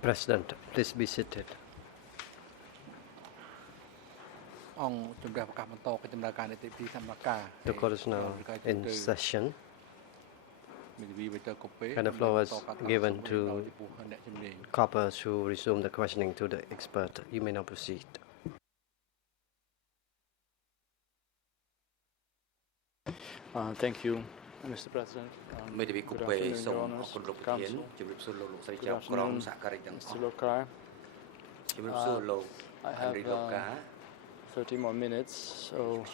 President, please be seated. The court is now in session, and the floor is given to Copper to resume the questioning to the expert. You may now proceed. Thank you, Mr. President. Good afternoon, Your Honours, Council. Good afternoon, Mr. Lokar. I have 30 more minutes, so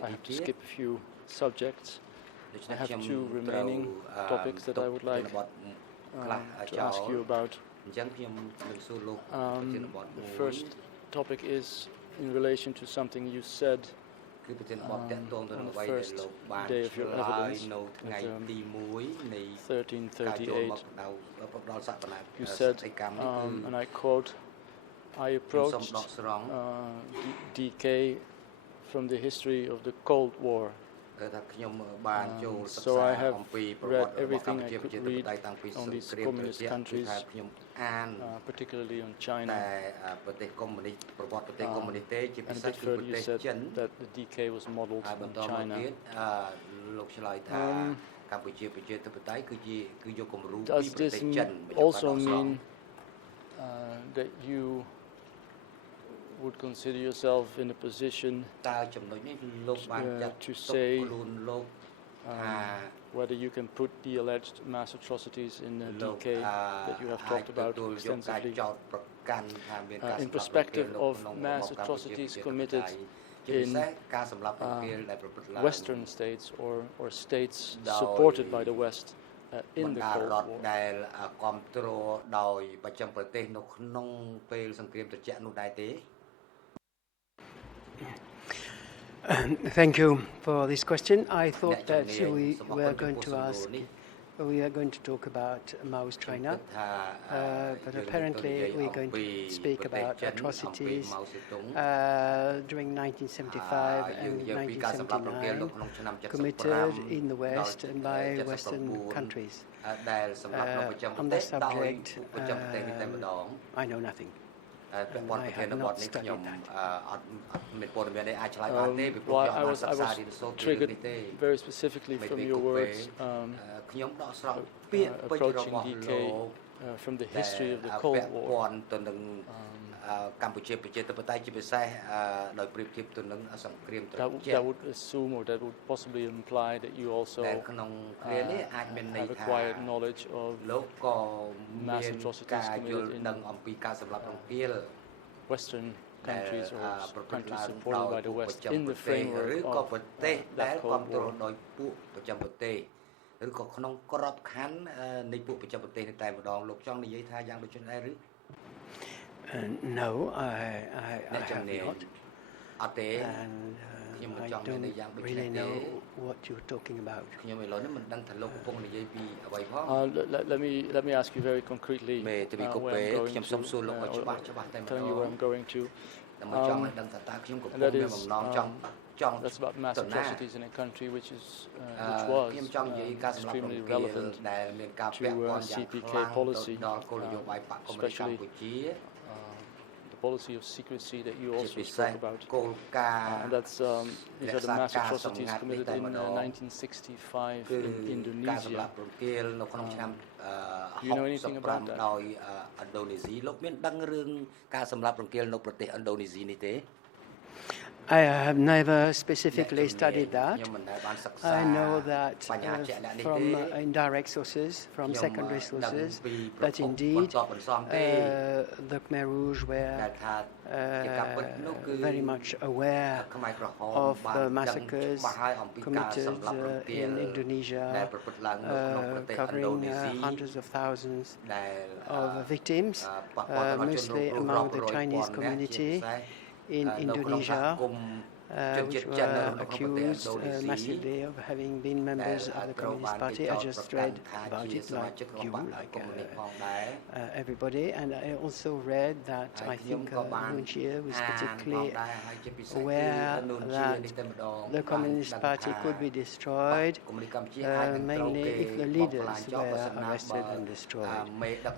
I have to skip a few subjects. I have two remaining topics that I would like to ask you about. The first topic is in relation to something you said on the first day of your evidence, at 1338. You said, and I quote, I approached DK from the history of the Cold War. So I have read everything I could read on these communist countries, particularly on China. And a bit further you said that the DK was modeled on China. Does this also mean that you would consider yourself in a position to say whether you can put the alleged mass atrocities in DK that you have talked about extensively in perspective of mass atrocities committed in Western states or states supported by the West in the Cold War? Thank you for this question. I thought that we are going to talk about Mao's China, but apparently we're going to speak about atrocities during 1975 and 1979 committed in the West and by Western countries. On that subject, I know nothing. I have not studied that. I was triggered very specifically from your words approaching DK from the history of the Cold War. That would assume, or that would possibly imply, that you also have acquired knowledge of mass atrocities committed in Western countries or countries supported by the West in the framework of that Cold War. No, I have not. And I don't really know what you're talking about. Let me ask you very concretely where I'm going to, telling you where I'm going to. And that is, that's about mass atrocities in a country which was extremely relevant to CPK policy, especially the policy of secrecy that you also spoke about. And that's these are the mass atrocities committed in 1965 in Indonesia. Do you know anything about that? I have never specifically studied that. I know that from indirect sources, from secondary sources, that indeed the Khmer Rouge were very much aware of the massacres committed in Indonesia, covering hundreds of thousands of victims, mostly among the Chinese community in Indonesia, which were accused massively of having been members of the Communist Party. I just read about it like you, like everybody, and I also read that I think Rouge was particularly aware that the Communist Party could be destroyed, mainly if the leaders were arrested and destroyed.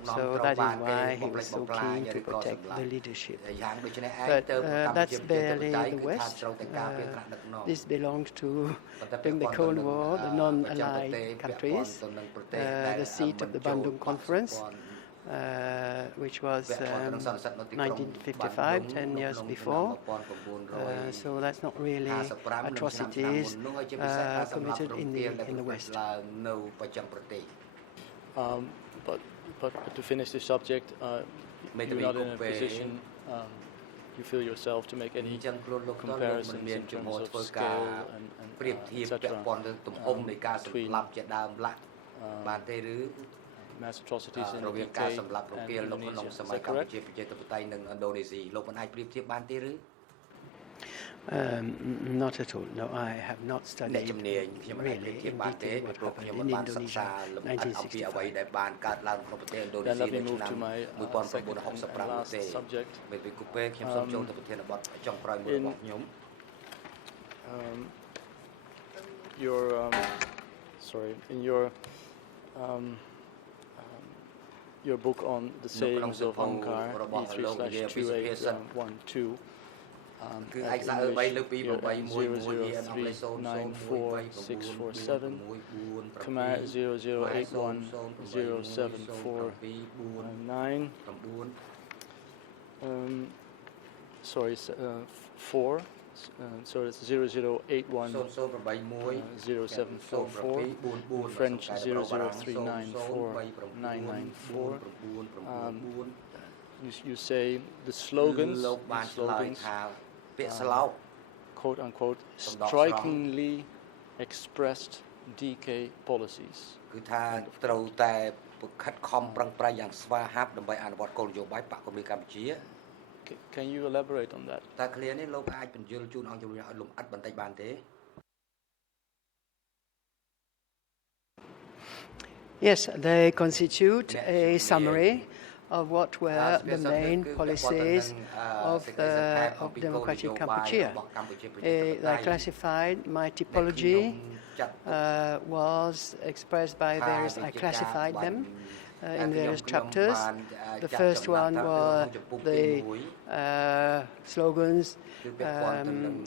So that is why he was so keen to protect the leadership. But that's barely the West. This belongs to, during the Cold War, the non-allied countries, the seat of the Bandung Conference, which was 1955, 10 years before. So that's not really atrocities committed in the West. But to finish the subject, you're not in a position, you feel yourself, to make any comparisons in terms of scale and etc. between mass atrocities in the UK and Indonesia. Is that correct? Not at all. No, I have not studied really in detail what happened in Indonesia in 1965. Then let me move to my second and last subject. In your book on the sayings of Ankar, E3/2812, Khmer 00810749. Four. So it's 00810744, French 00394994. You say the slogans, quote unquote, strikingly expressed DK policies. Can you elaborate on that? Yes, they constitute a summary of what were the main policies of democratic Kampuchea. They classified my typology was expressed by various, I classified them in various chapters. The first one were the slogans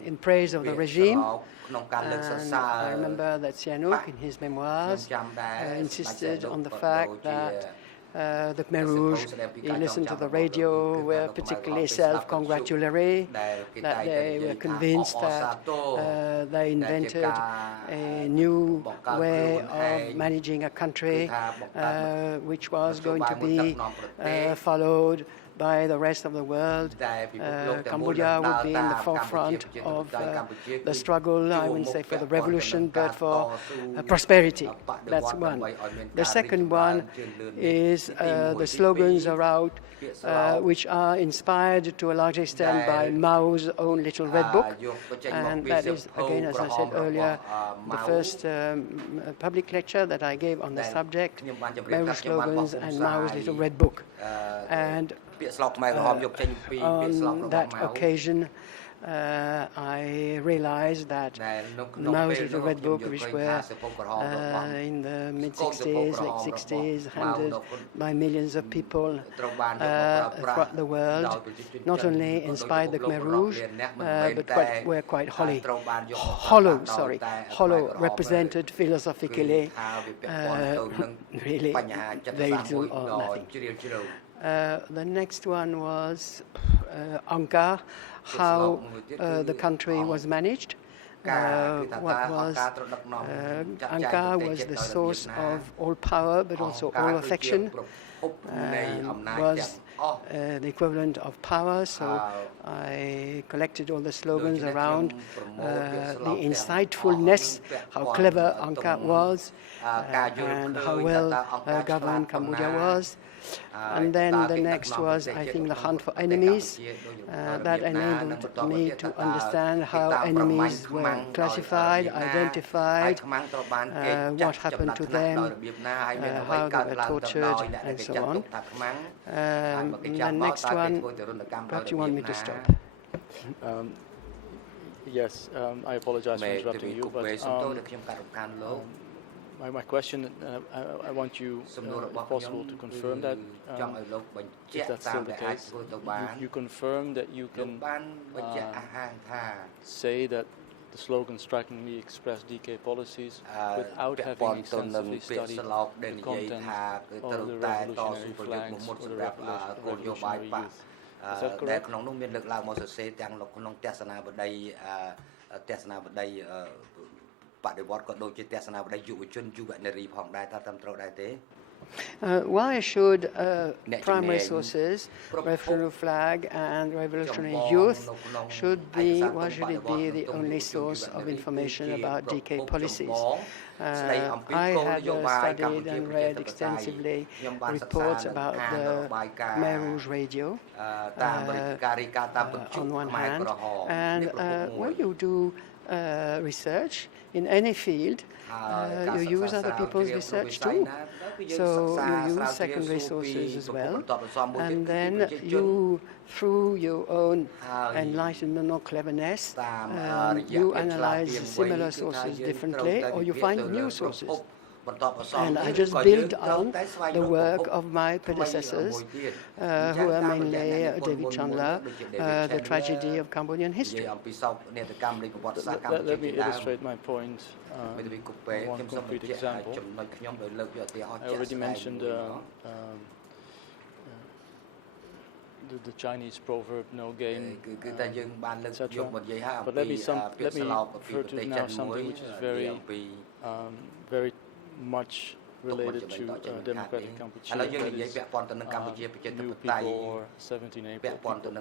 in praise of the regime. And I remember that Sihanouk, in his memoirs, insisted on the fact that the Khmer Rouge, he listened to the radio, were particularly self-congratulatory, that they were convinced that they invented a new way of managing a country, which was going to be followed by the rest of the world. Cambodia would be in the forefront of the struggle, I wouldn't say for the revolution, but for prosperity. That's one. The second one is the slogans are out, which are inspired to a large extent by Mao's own little red book. And that is, again, as I said earlier, the first public lecture that I gave on the subject, Mao's slogans and Mao's little red book. And on that occasion, I realized that Mao's little red book, which were in the mid-60s, late 60s, handed by millions of people throughout the world, not only inspired the Khmer Rouge, but were quite hollow, represented philosophically really very little or nothing. The next one was Ankar, how the country was managed. Ankar was the source of all power, but also all affection, was the equivalent of power. So I collected all the slogans around the insightfulness, how clever Angkor was, and how well governed Cambodia was. And then the next was, I think, the hunt for enemies. That enabled me to understand how enemies were classified, identified, what happened to them, how they were tortured, and so on. The next one, perhaps you want me to stop. Yes, I apologize for interrupting you, but my question, I want you, if possible, to confirm that, if that's still the case. You confirm that you can say that the slogan strikingly express DK policies without having extensively studied the content of the revolutionary flags or the revolutionary youth. Is that correct? Why should primary sources, revolutionary flag and revolutionary youth, why should it be the only source of information about DK policies? I had studied and read extensively reports about the Khmer Rouge radio on one hand, and when you do research in any field, you use other people's research too. So you use secondary sources as well, and then you, through your own enlightenment or cleverness, you analyze similar sources differently, or you find new sources. And I just build on the work of my predecessors, who are mainly David Chandler, the tragedy of Cambodian history. Let me illustrate my point with one concrete example. I already mentioned the Chinese proverb, no gain, etc. But let me refer to now something which is very much related to democratic Cambodia, that is new people or 17 April people.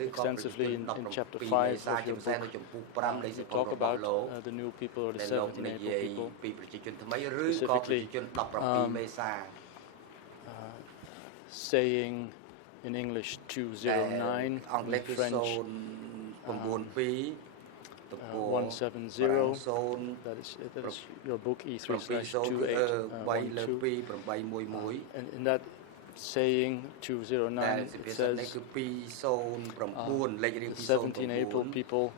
Extensively in chapter 5 of your book, you talk about the new people or the 17 April people, specifically saying in English 209, in French 170, that is your book E3/2812. And in that saying 209, it says the 17 April people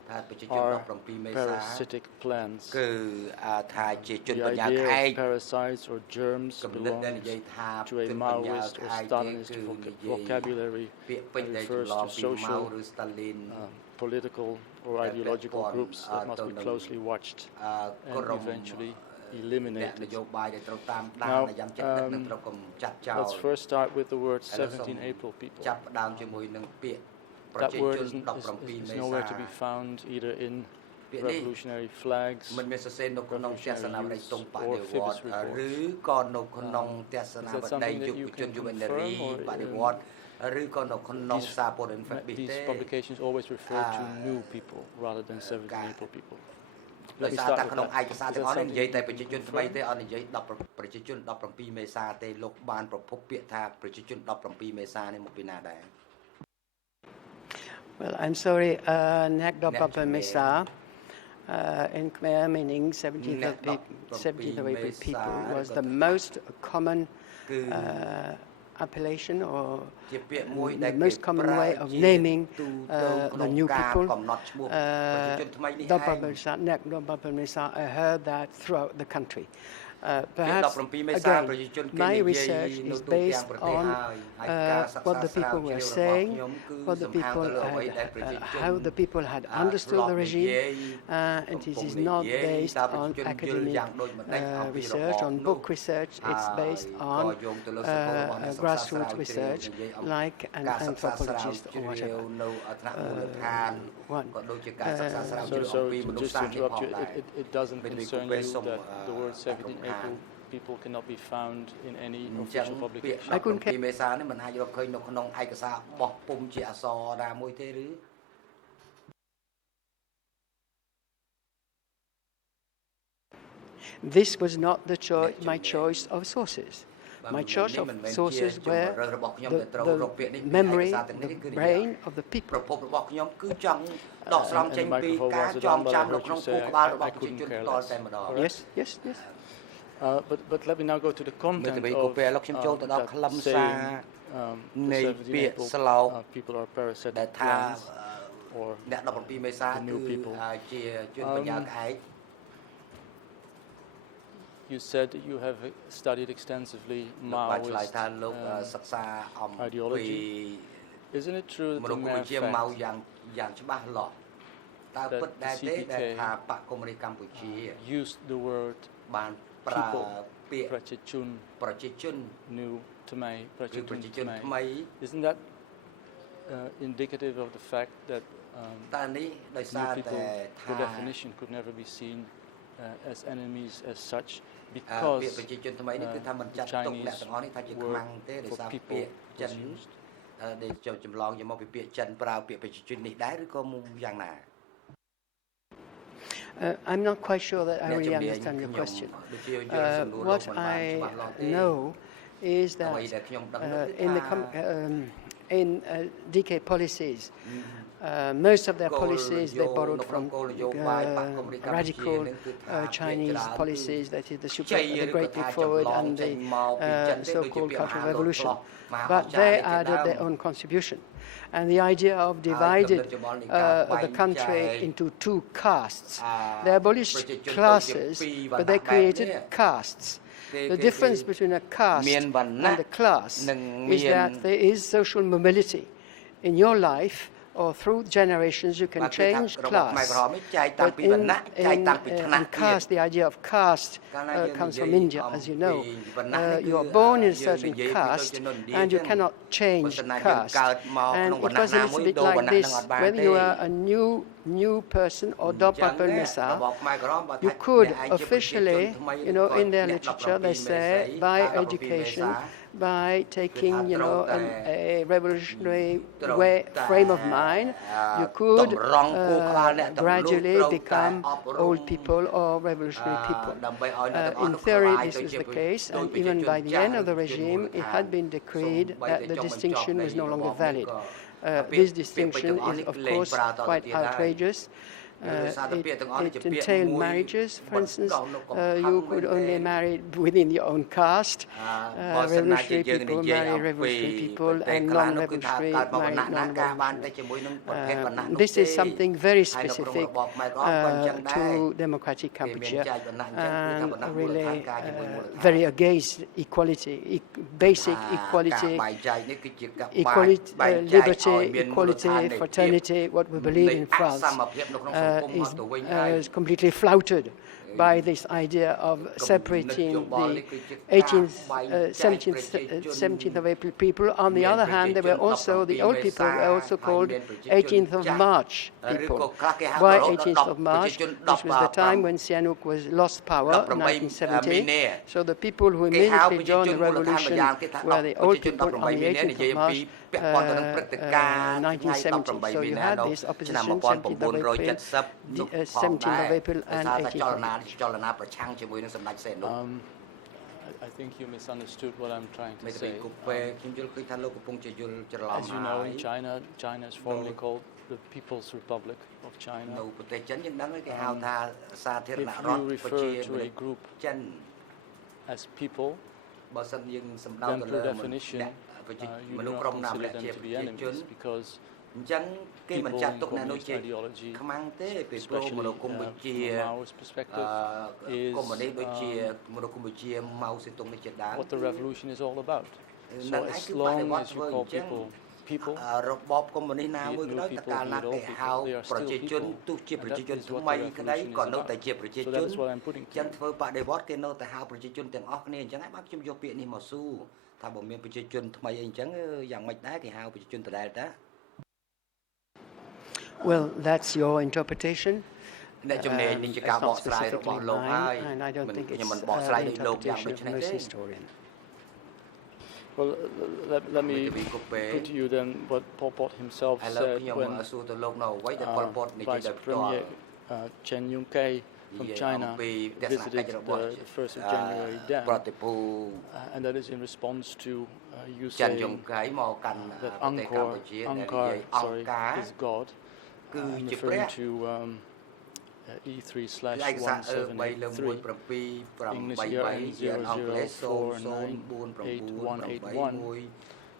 are parasitic plants. The idea of parasites or germs belongs to a Maoist or Stalinist vocabulary that refers to social, political or ideological groups that must be closely watched and eventually eliminated. Now, let's first start with the word 17 April people. That word is nowhere to be found either in revolutionary flags, revolutionary youths, or FIBS reports. Is that something that you can confirm, or these publications always refer to new people rather than 17 April people? Let me start with that. Is that something you can confirm? Well, I'm sorry, Nek Dopapa Mesa in Khmer, meaning 17th of April people, was the most common appellation or the most common way of naming the new people. I heard that throughout the country. Perhaps, again, my research is based on what the people were saying, what the people how the people had understood the regime, and this is not based on academic research, on book research. It's based on grassroots research, like an anthropologist or whatever. So just to interrupt you, it doesn't concern you that the word 17 April people cannot be found in any official publication. I couldn't care. This was not my choice of sources. My choice of sources were the memory, the brain of the people. And the microphone was down, but I heard you say I couldn't care less. Yes, yes, yes. But let me now go to the content of that saying, the people are parasitic plants, or the new people. You said that you have studied extensively Maoist ideology. Isn't it true that the mere fact that the CPK used the word people, Prachechun, New Khmer, Prachechun Khmer, isn't that indicative of the fact that new people, the definition, could never be seen as enemies as such, because the Chinese word for people was used? I'm not quite sure that I really understand your question. What I know is that in DK policies, most of their policies they borrowed from radical Chinese policies, that is the Great Leap Forward and the so-called Cultural Revolution. But they added their own contribution. And the idea of divided the country into two castes. They abolished classes, but they created castes. The difference between a caste and a class is that there is social mobility. In your life, or through generations, you can change class. But in caste, the idea of caste comes from India, as you know. You are born in a certain caste, and you cannot change caste. And it was a little bit like this. Whether you are a new person or Dopa Mesa, you could officially, in their literature, they say, by education, by taking, a revolutionary frame of mind, you could gradually become old people or revolutionary people. In theory, this was the case, and even by the end of the regime, it had been decreed that the distinction was no longer valid. This distinction is, of course, quite outrageous. It entailed marriages, for instance. You could only marry within your own caste. Revolutionary people marry revolutionary people, and non-revolutionary marry non-revolutionary. This is something very specific to democratic Cambodia, and really very against equality, basic equality, liberty, equality, fraternity, what we believe in France. Is completely flouted by this idea of separating the 17th of April people. On the other hand, the old people were also called 18th of March people. Why 18th of March? This was the time when Sihanouk was lost power in 1970. So the people who immediately joined the revolution were the old people on the 18th of March 1970. So you had this opposition, 17th of April and 18th of March. I think you misunderstood what I'm trying to say. As you know, in China is formally called the People's Republic of China. If you refer to a group as people, then per definition, you do not consider them to be enemies, because people in communist ideology, especially from a Maoist perspective, is what the revolution is all about. So as long as you call people, be it new people, be it old people, they are still people, and that is what the revolution is about. So that is what I'm putting to you. Well, that's your interpretation. not specifically mine, and I don't think it's the interpretation of most historians. Well, let me put to you then what Pol Pot himself said when Vice Premier Chen Yong-kai from China visited the 1st of January dam, and that is in response to you saying that Angkor is God, referring to E3/1783, English ERN 00498181,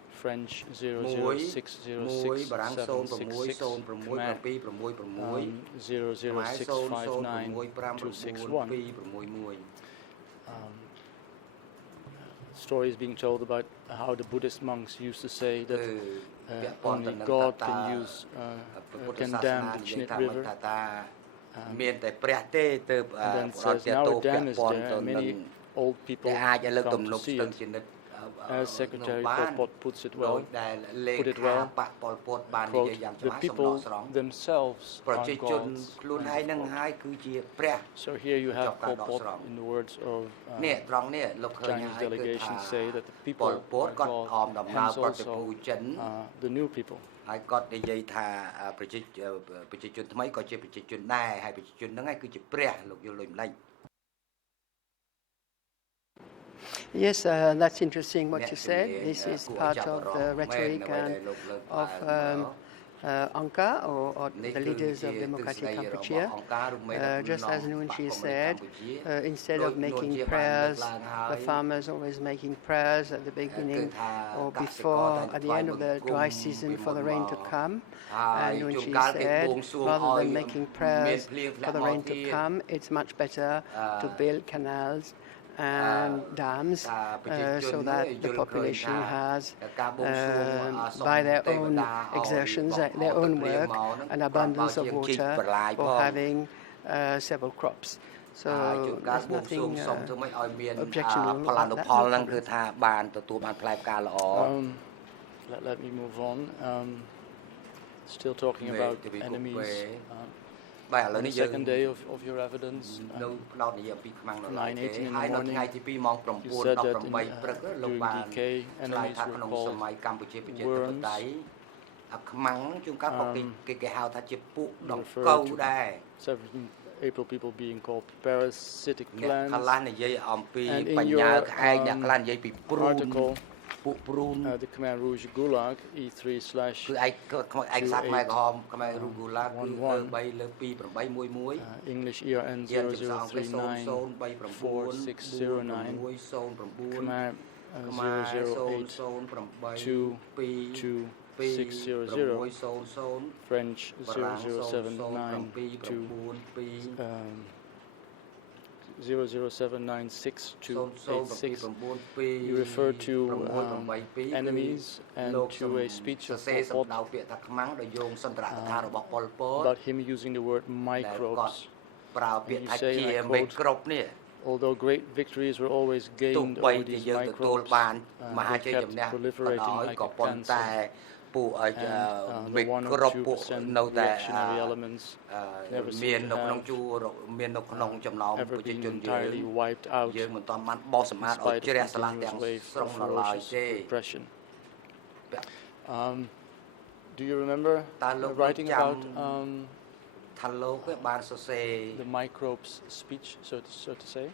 French 006067666, Khmer 006592261. Stories being told about how the Buddhist monks used to say that only God can dam the Chinit River. And then says now a dam is there and many old people come to see it. As Secretary Pol Pot put it well, quote, the people themselves are gods. So here you have Pol Pot, in the words of Chinese delegation, say that the people are God, hence also the new people. Yes, that's interesting what you said. This is part of the rhetoric of Angkar, or the leaders of Democratic Kampuchea. Just as Nunchi said, instead of making prayers, the farmers always making prayers at the beginning or before, at the end of the dry season for the rain to come. And Nunchi said, rather than making prayers for the rain to come, it's much better to build canals and dams so that the population has, by their own exertions, their own work, an abundance of water for having several crops. So there's nothing objectionable about that. Let me move on. Still talking about enemies. On the second day of your evidence, 9:18 in the morning, you said that during decay, enemies were called worms. Referred to 7 April people being called parasitic plants. And in your article, the Khmer Rouge Gulag, E3/11, English ERN 00394609, Khmer 0082260, French 0079626. You refer to enemies and to a speech of Pol Pot about him using the word microbes. And you say, and I quote, although great victories were always gained over these microbes, they kept proliferating like a cancer. And the 1 or 2% reactionary elements never seem to have ever been entirely wiped out in spite of continuous waves of ferocious repression. Do you remember writing about the microbes speech, so to say?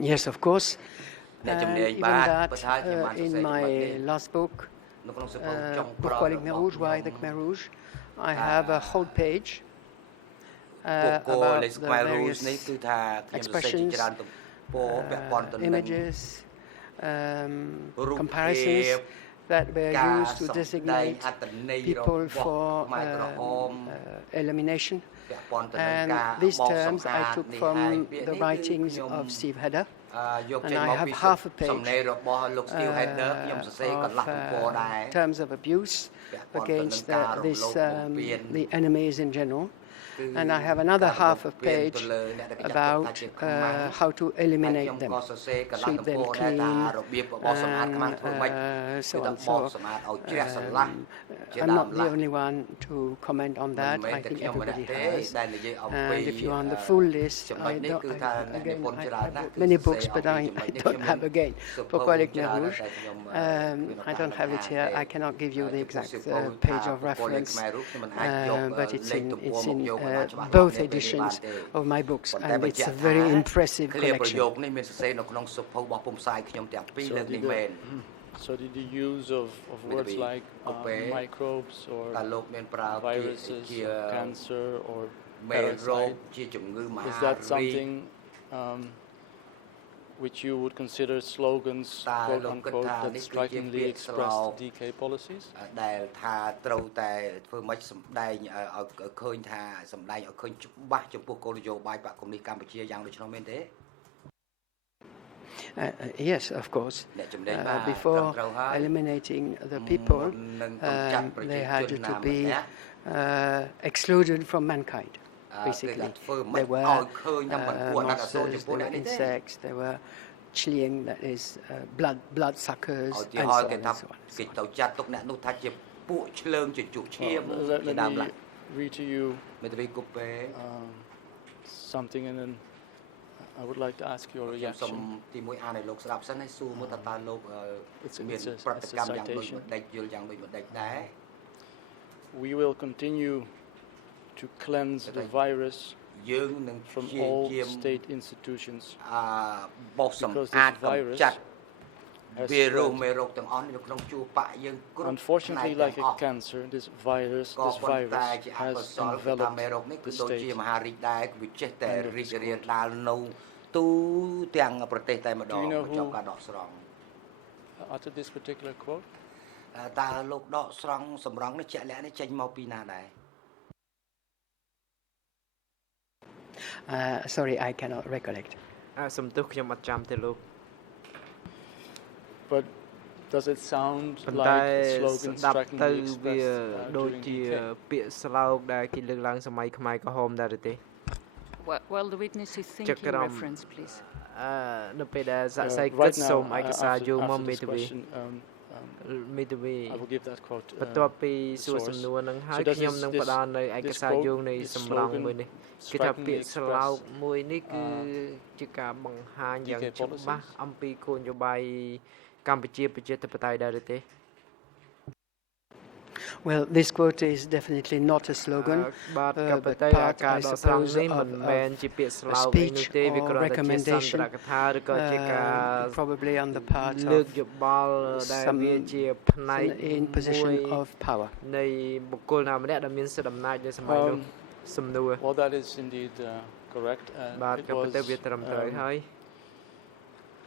Yes, of course. Even that, in my last book, Pourquoi les Khmer Rouges, Why the Khmer Rouge, I have a whole page about the various expressions, images, comparisons that were used to designate people for elimination. And these terms I took from the writings of Steve Hedder, and I have half a page of terms of abuse against the enemies in general. and I have another half a page about how to eliminate them, sweep them clean, and so on. So I'm not the only one to comment on that. I think everybody has. And if you're on the full list, I have many books, but I don't have again for Khmer Rouge. I don't have it here. I cannot give you the exact page of reference, but it's in both editions of my books, and it's a very impressive collection. So did the use of words like microbes or viruses, or cancer or parasite, is that something which you would consider slogans, quote unquote, that strikingly express DK policies? Yes, of course. Before eliminating the people, they had to be excluded from mankind, basically. There were monsters, there were insects, there were chliang, that is blood suckers, and so on and so on. Let me read to you something, and then I would like to ask your reaction. It's a citation. We will continue to cleanse the virus from all state institutions because this virus has unfortunately, like a cancer, this virus has enveloped the state. Do you know who uttered this particular quote? Sorry, I cannot recollect. But does it sound like a slogan strikingly expressed during DK? Well, the witness is thinking reference, please. Right now, after this question, I will give that quote the source. So does this quote, this slogan, strikingly express DK policies? Well, this quote is definitely not a slogan, but part, I suppose, of a speech or recommendation, probably on the part of some in position of power. Well, that is indeed correct. It was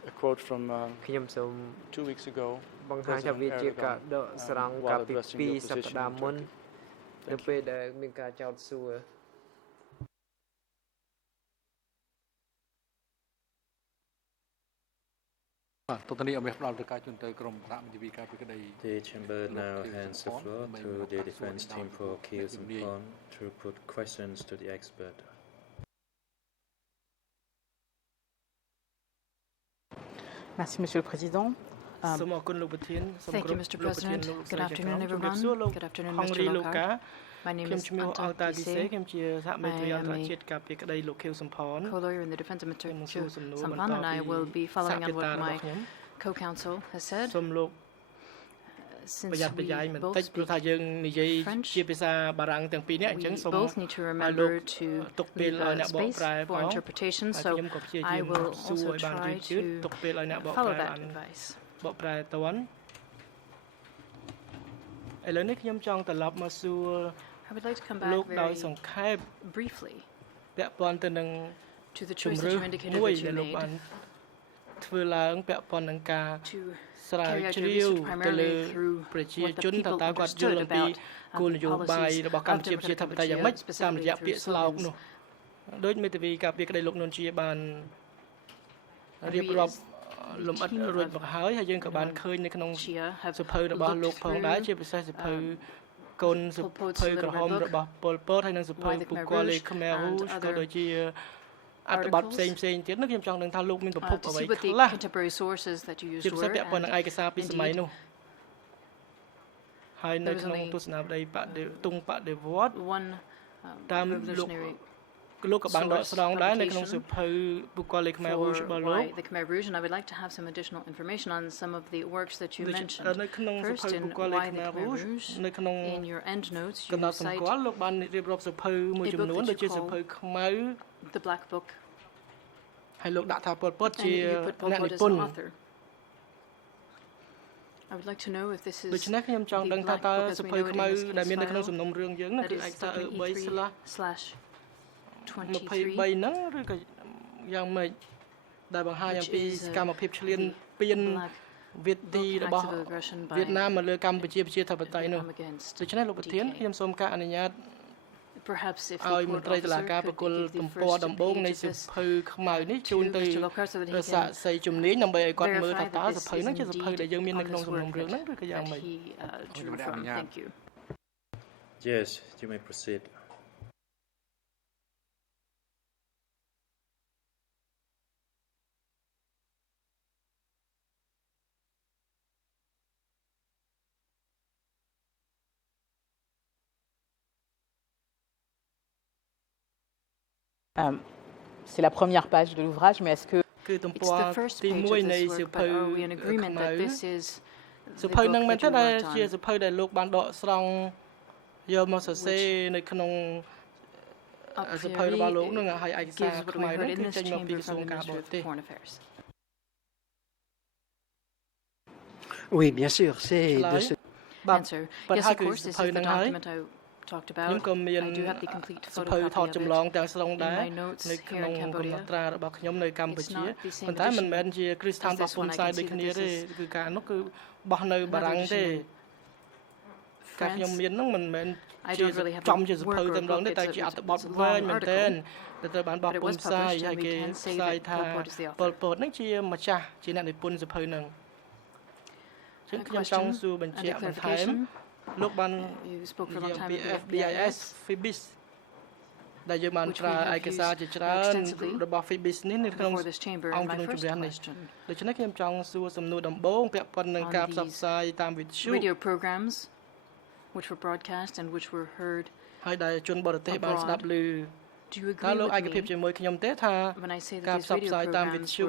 a quote from 2 weeks ago. President Erdogan, while addressing the opposition in Turkey. The chamber now hands the floor to the defense team for Khmer Rouge to put questions to the expert. Merci, Monsieur le Président. Thank you, Mr. President. Good afternoon, everyone. Good afternoon, Mr. Lokar. My name is Anta Pise. I am a co-lawyer in the defense of Mr. Sampan, and I will be following on what my co-counsel has said. Since we both speak French, we both need to remember to leave space for interpretation, so I will also try to follow that advice. I would like to come back very briefly to the choice that you indicated that you made to carry out your research primarily through what the people understood about the policies of democratic Cambodia, specifically through slogans. We as the team of Chia have looked through កូនសុភៅក្រហមរបស់ប៉ុលពតហើយនិងសុភៅបុគ្គលិកខ្មែរ Rouge ក៏ដូចជាអត្ថបទផ្សេងទៀតនោះខ្ញុំចង់ដឹងថាលោកមានប្រភពអ្វីខ្លះជាពិសេសពាក់ព័ន្ធនឹងឯកសារពីសម័យនោះហើយនៅក្នុងទស្សនាវដ្តីទង់បដិវត្តតាមលោកក៏បានដកស្រង់ដែរនៅក្នុងសៀវភៅបុគ្គលិកខ្មែរ Rouge របស់លោក the Khmer Rouge, and I would like to have some additional information on some of the works that you mentioned. នៅក្នុងសៀវភៅបុគ្គលិកខ្មែរ Rouge នៅក្នុង in your endnotes you កំណត់សម្គាល់លោកបានរៀបរាប់សៀវភៅមួយចំនួនដូចជាសៀវភៅខ្មៅ the Black Book ហើយលោកដាក់ថាប៉ុលពតជាអ្នកនិពន្ធ I would like to know if this is ដូច្នេះខ្ញុំចង់ដឹងថាតើសៀវភៅខ្មៅដែលមាននៅក្នុងសំណុំរឿងយើងនោះគឺឯកសារ E3/23 ហ្នឹងឬក៏យ៉ាងម៉េចដែលបង្ហាញអំពីសកម្មភាពឈ្លានពានវេទីរបស់វៀតណាមមកលើកម្ពុជាប្រជាធិបតេយ្យនោះដូច្នេះលោកប្រធានខ្ញុំសូមការអនុញ្ញាត perhaps if ឲ្យមន្ត្រីតុលាការប្រគល់ទំព័រដំបូងនៃសៀវភៅខ្មៅនេះជូនទៅសាកសីជំនាញដើម្បីឲ្យគាត់មើលថាតើសៀវភៅហ្នឹងជាសៀវភៅដែលយើងមាននៅក្នុងសំណុំរឿងហ្នឹងឬក៏យ៉ាងម៉េច Thank you. Yes, you may proceed. C'est la première page de l'ouvrage, mais est-ce que គឺទំព័រ It's the first ទី page 1 of នៃ this សៀវ work, ភៅ but are we in agreement that this is សៀវភៅនឹងមែនទេដែលជាសៀវភៅដែលលោកបានដកស្រង់យកមកសរសេរនៅក្នុងសៀវភៅរបស់លោកនឹងឲ្យឯកសារខ្មៅនោះគឺចេញមកពីក្រសួងការបរទេស Oui, bien sûr, c'est de ce Answer. Yes, of course, this is the document I talked about. I do have the complete photocopy of it in my notes here in Cambodia. របស់ខ្ញុំនៅកម្ពុជាប៉ុន្តែមិនមែនជាគ្រឹះស្ថានបោះពុម្ពផ្សាយដូចគ្នាទេគឺការនោះគឺបោះនៅបារាំងទេការខ្ញុំមានហ្នឹងមិនមែនជាចំជាសភៅតែម្ដងទេតែជាអត្ថបទវែងមែនទែនដែលត្រូវបានបោះពុម្ពផ្សាយហើយគេផ្សាយថាប៉ុលពតហ្នឹងជាម្ចាស់ជាអ្នកនិពន្ធសភៅហ្នឹងខ្ញុំចង់សួរបញ្ជាក់បន្ថែមលោកបាននិយាយពី FBIS FIBIS ដែលយើងបានប្រើឯកសារជាច្រើនរបស់ FIBIS នេះនៅក្នុងអង្គជំនុំជម្រះនេះដូច្នេះខ្ញុំចង់សួរសំណួរដំបូងពាក់ព័ន្ធនឹងការផ្សព្វផ្សាយតាមវិទ្យុ radio programs which were broadcast and which were heard ហើយដែលជនបរទេសបានស្ដាប់ឮតើលោកឯកភាពជាមួយខ្ញុំទេថាការផ្សព្វផ្សាយតាមវិទ្យុ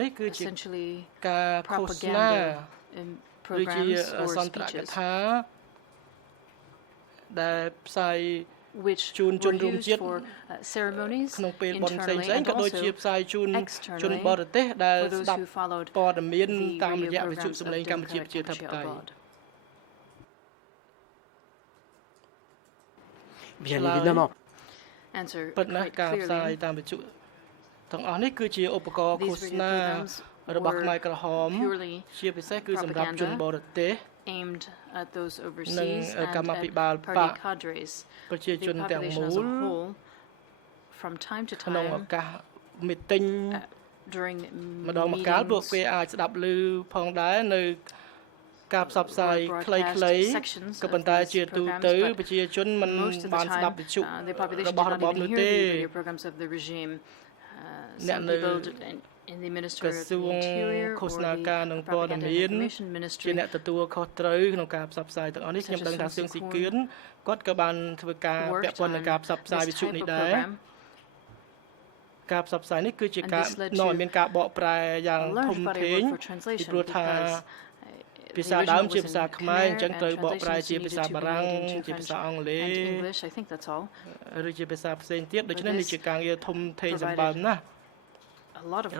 នេះគឺជាការឃោសនាឬជាសន្ទរកថាដែលផ្សាយ which ជូនជនរួមជាតិ ceremonies ក្នុងពេលបុណ្យផ្សេងៗក៏ដូចជាផ្សាយជូនជនបរទេសដែលស្ដាប់ព័ត៌មានតាមរយៈវិទ្យុសម្លេងកម្ពុជាប្រជាធិបតេយ្យ Bien évidemment. Answer. ប៉ុន្តែការផ្សាយតាមវិទ្យុទាំងអស់នេះគឺជាឧបករណ៍ឃោសនារបស់ខ្មែរក្រហមជាពិសេសគឺសម្រាប់ជនបរទេស aimed at those overseas and at កម្មាភិបាលប party ក cadres ប្រជាជនទាំងមូល from time to ក្នុងឱ time កាសមីទិញ during ម្ដងម្កាលពួកគេអាចស្ដាប់ឮផងដែរនៅការផ្សព្វផ្សាយខ្លីៗក៏ប៉ុន្តែជាទូទៅប្រជាជនមិនបានស្ដាប់វិទ្យុរបស់របបនោះទេ អ្នកនៅ in the Ministry ក្រ of សួ the ង Interior ឃោស or នាការនិង the ព័ត៌ Propaganda មាន Information ជា Ministry អ្នកទទួលខុសត្រូវក្នុងការផ្សព្វផ្សាយទាំងអស់នេះខ្ញុំដឹងថាសៀងស៊ីគឿនគាត់ក៏បានធ្វើការពាក់ព័ន្ធនឹងការផ្សព្វផ្សាយវិទ្យុនេះដែរការផ្សព្វផ្សាយនេះគឺជាការនាំឲ្យមានការបកប្រែយ៉ាងធំធេងពីព្រោះថាភាសាដើមជាភាសាខ្មែរអញ្ចឹងត្រូវបកប្រែជាភាសាបារាំងជាភាសាអង់គ្លេសឬជាភាសាផ្សេងទៀតដូច្នេះនេះជាការងារធំធេងសម្បើមណាស់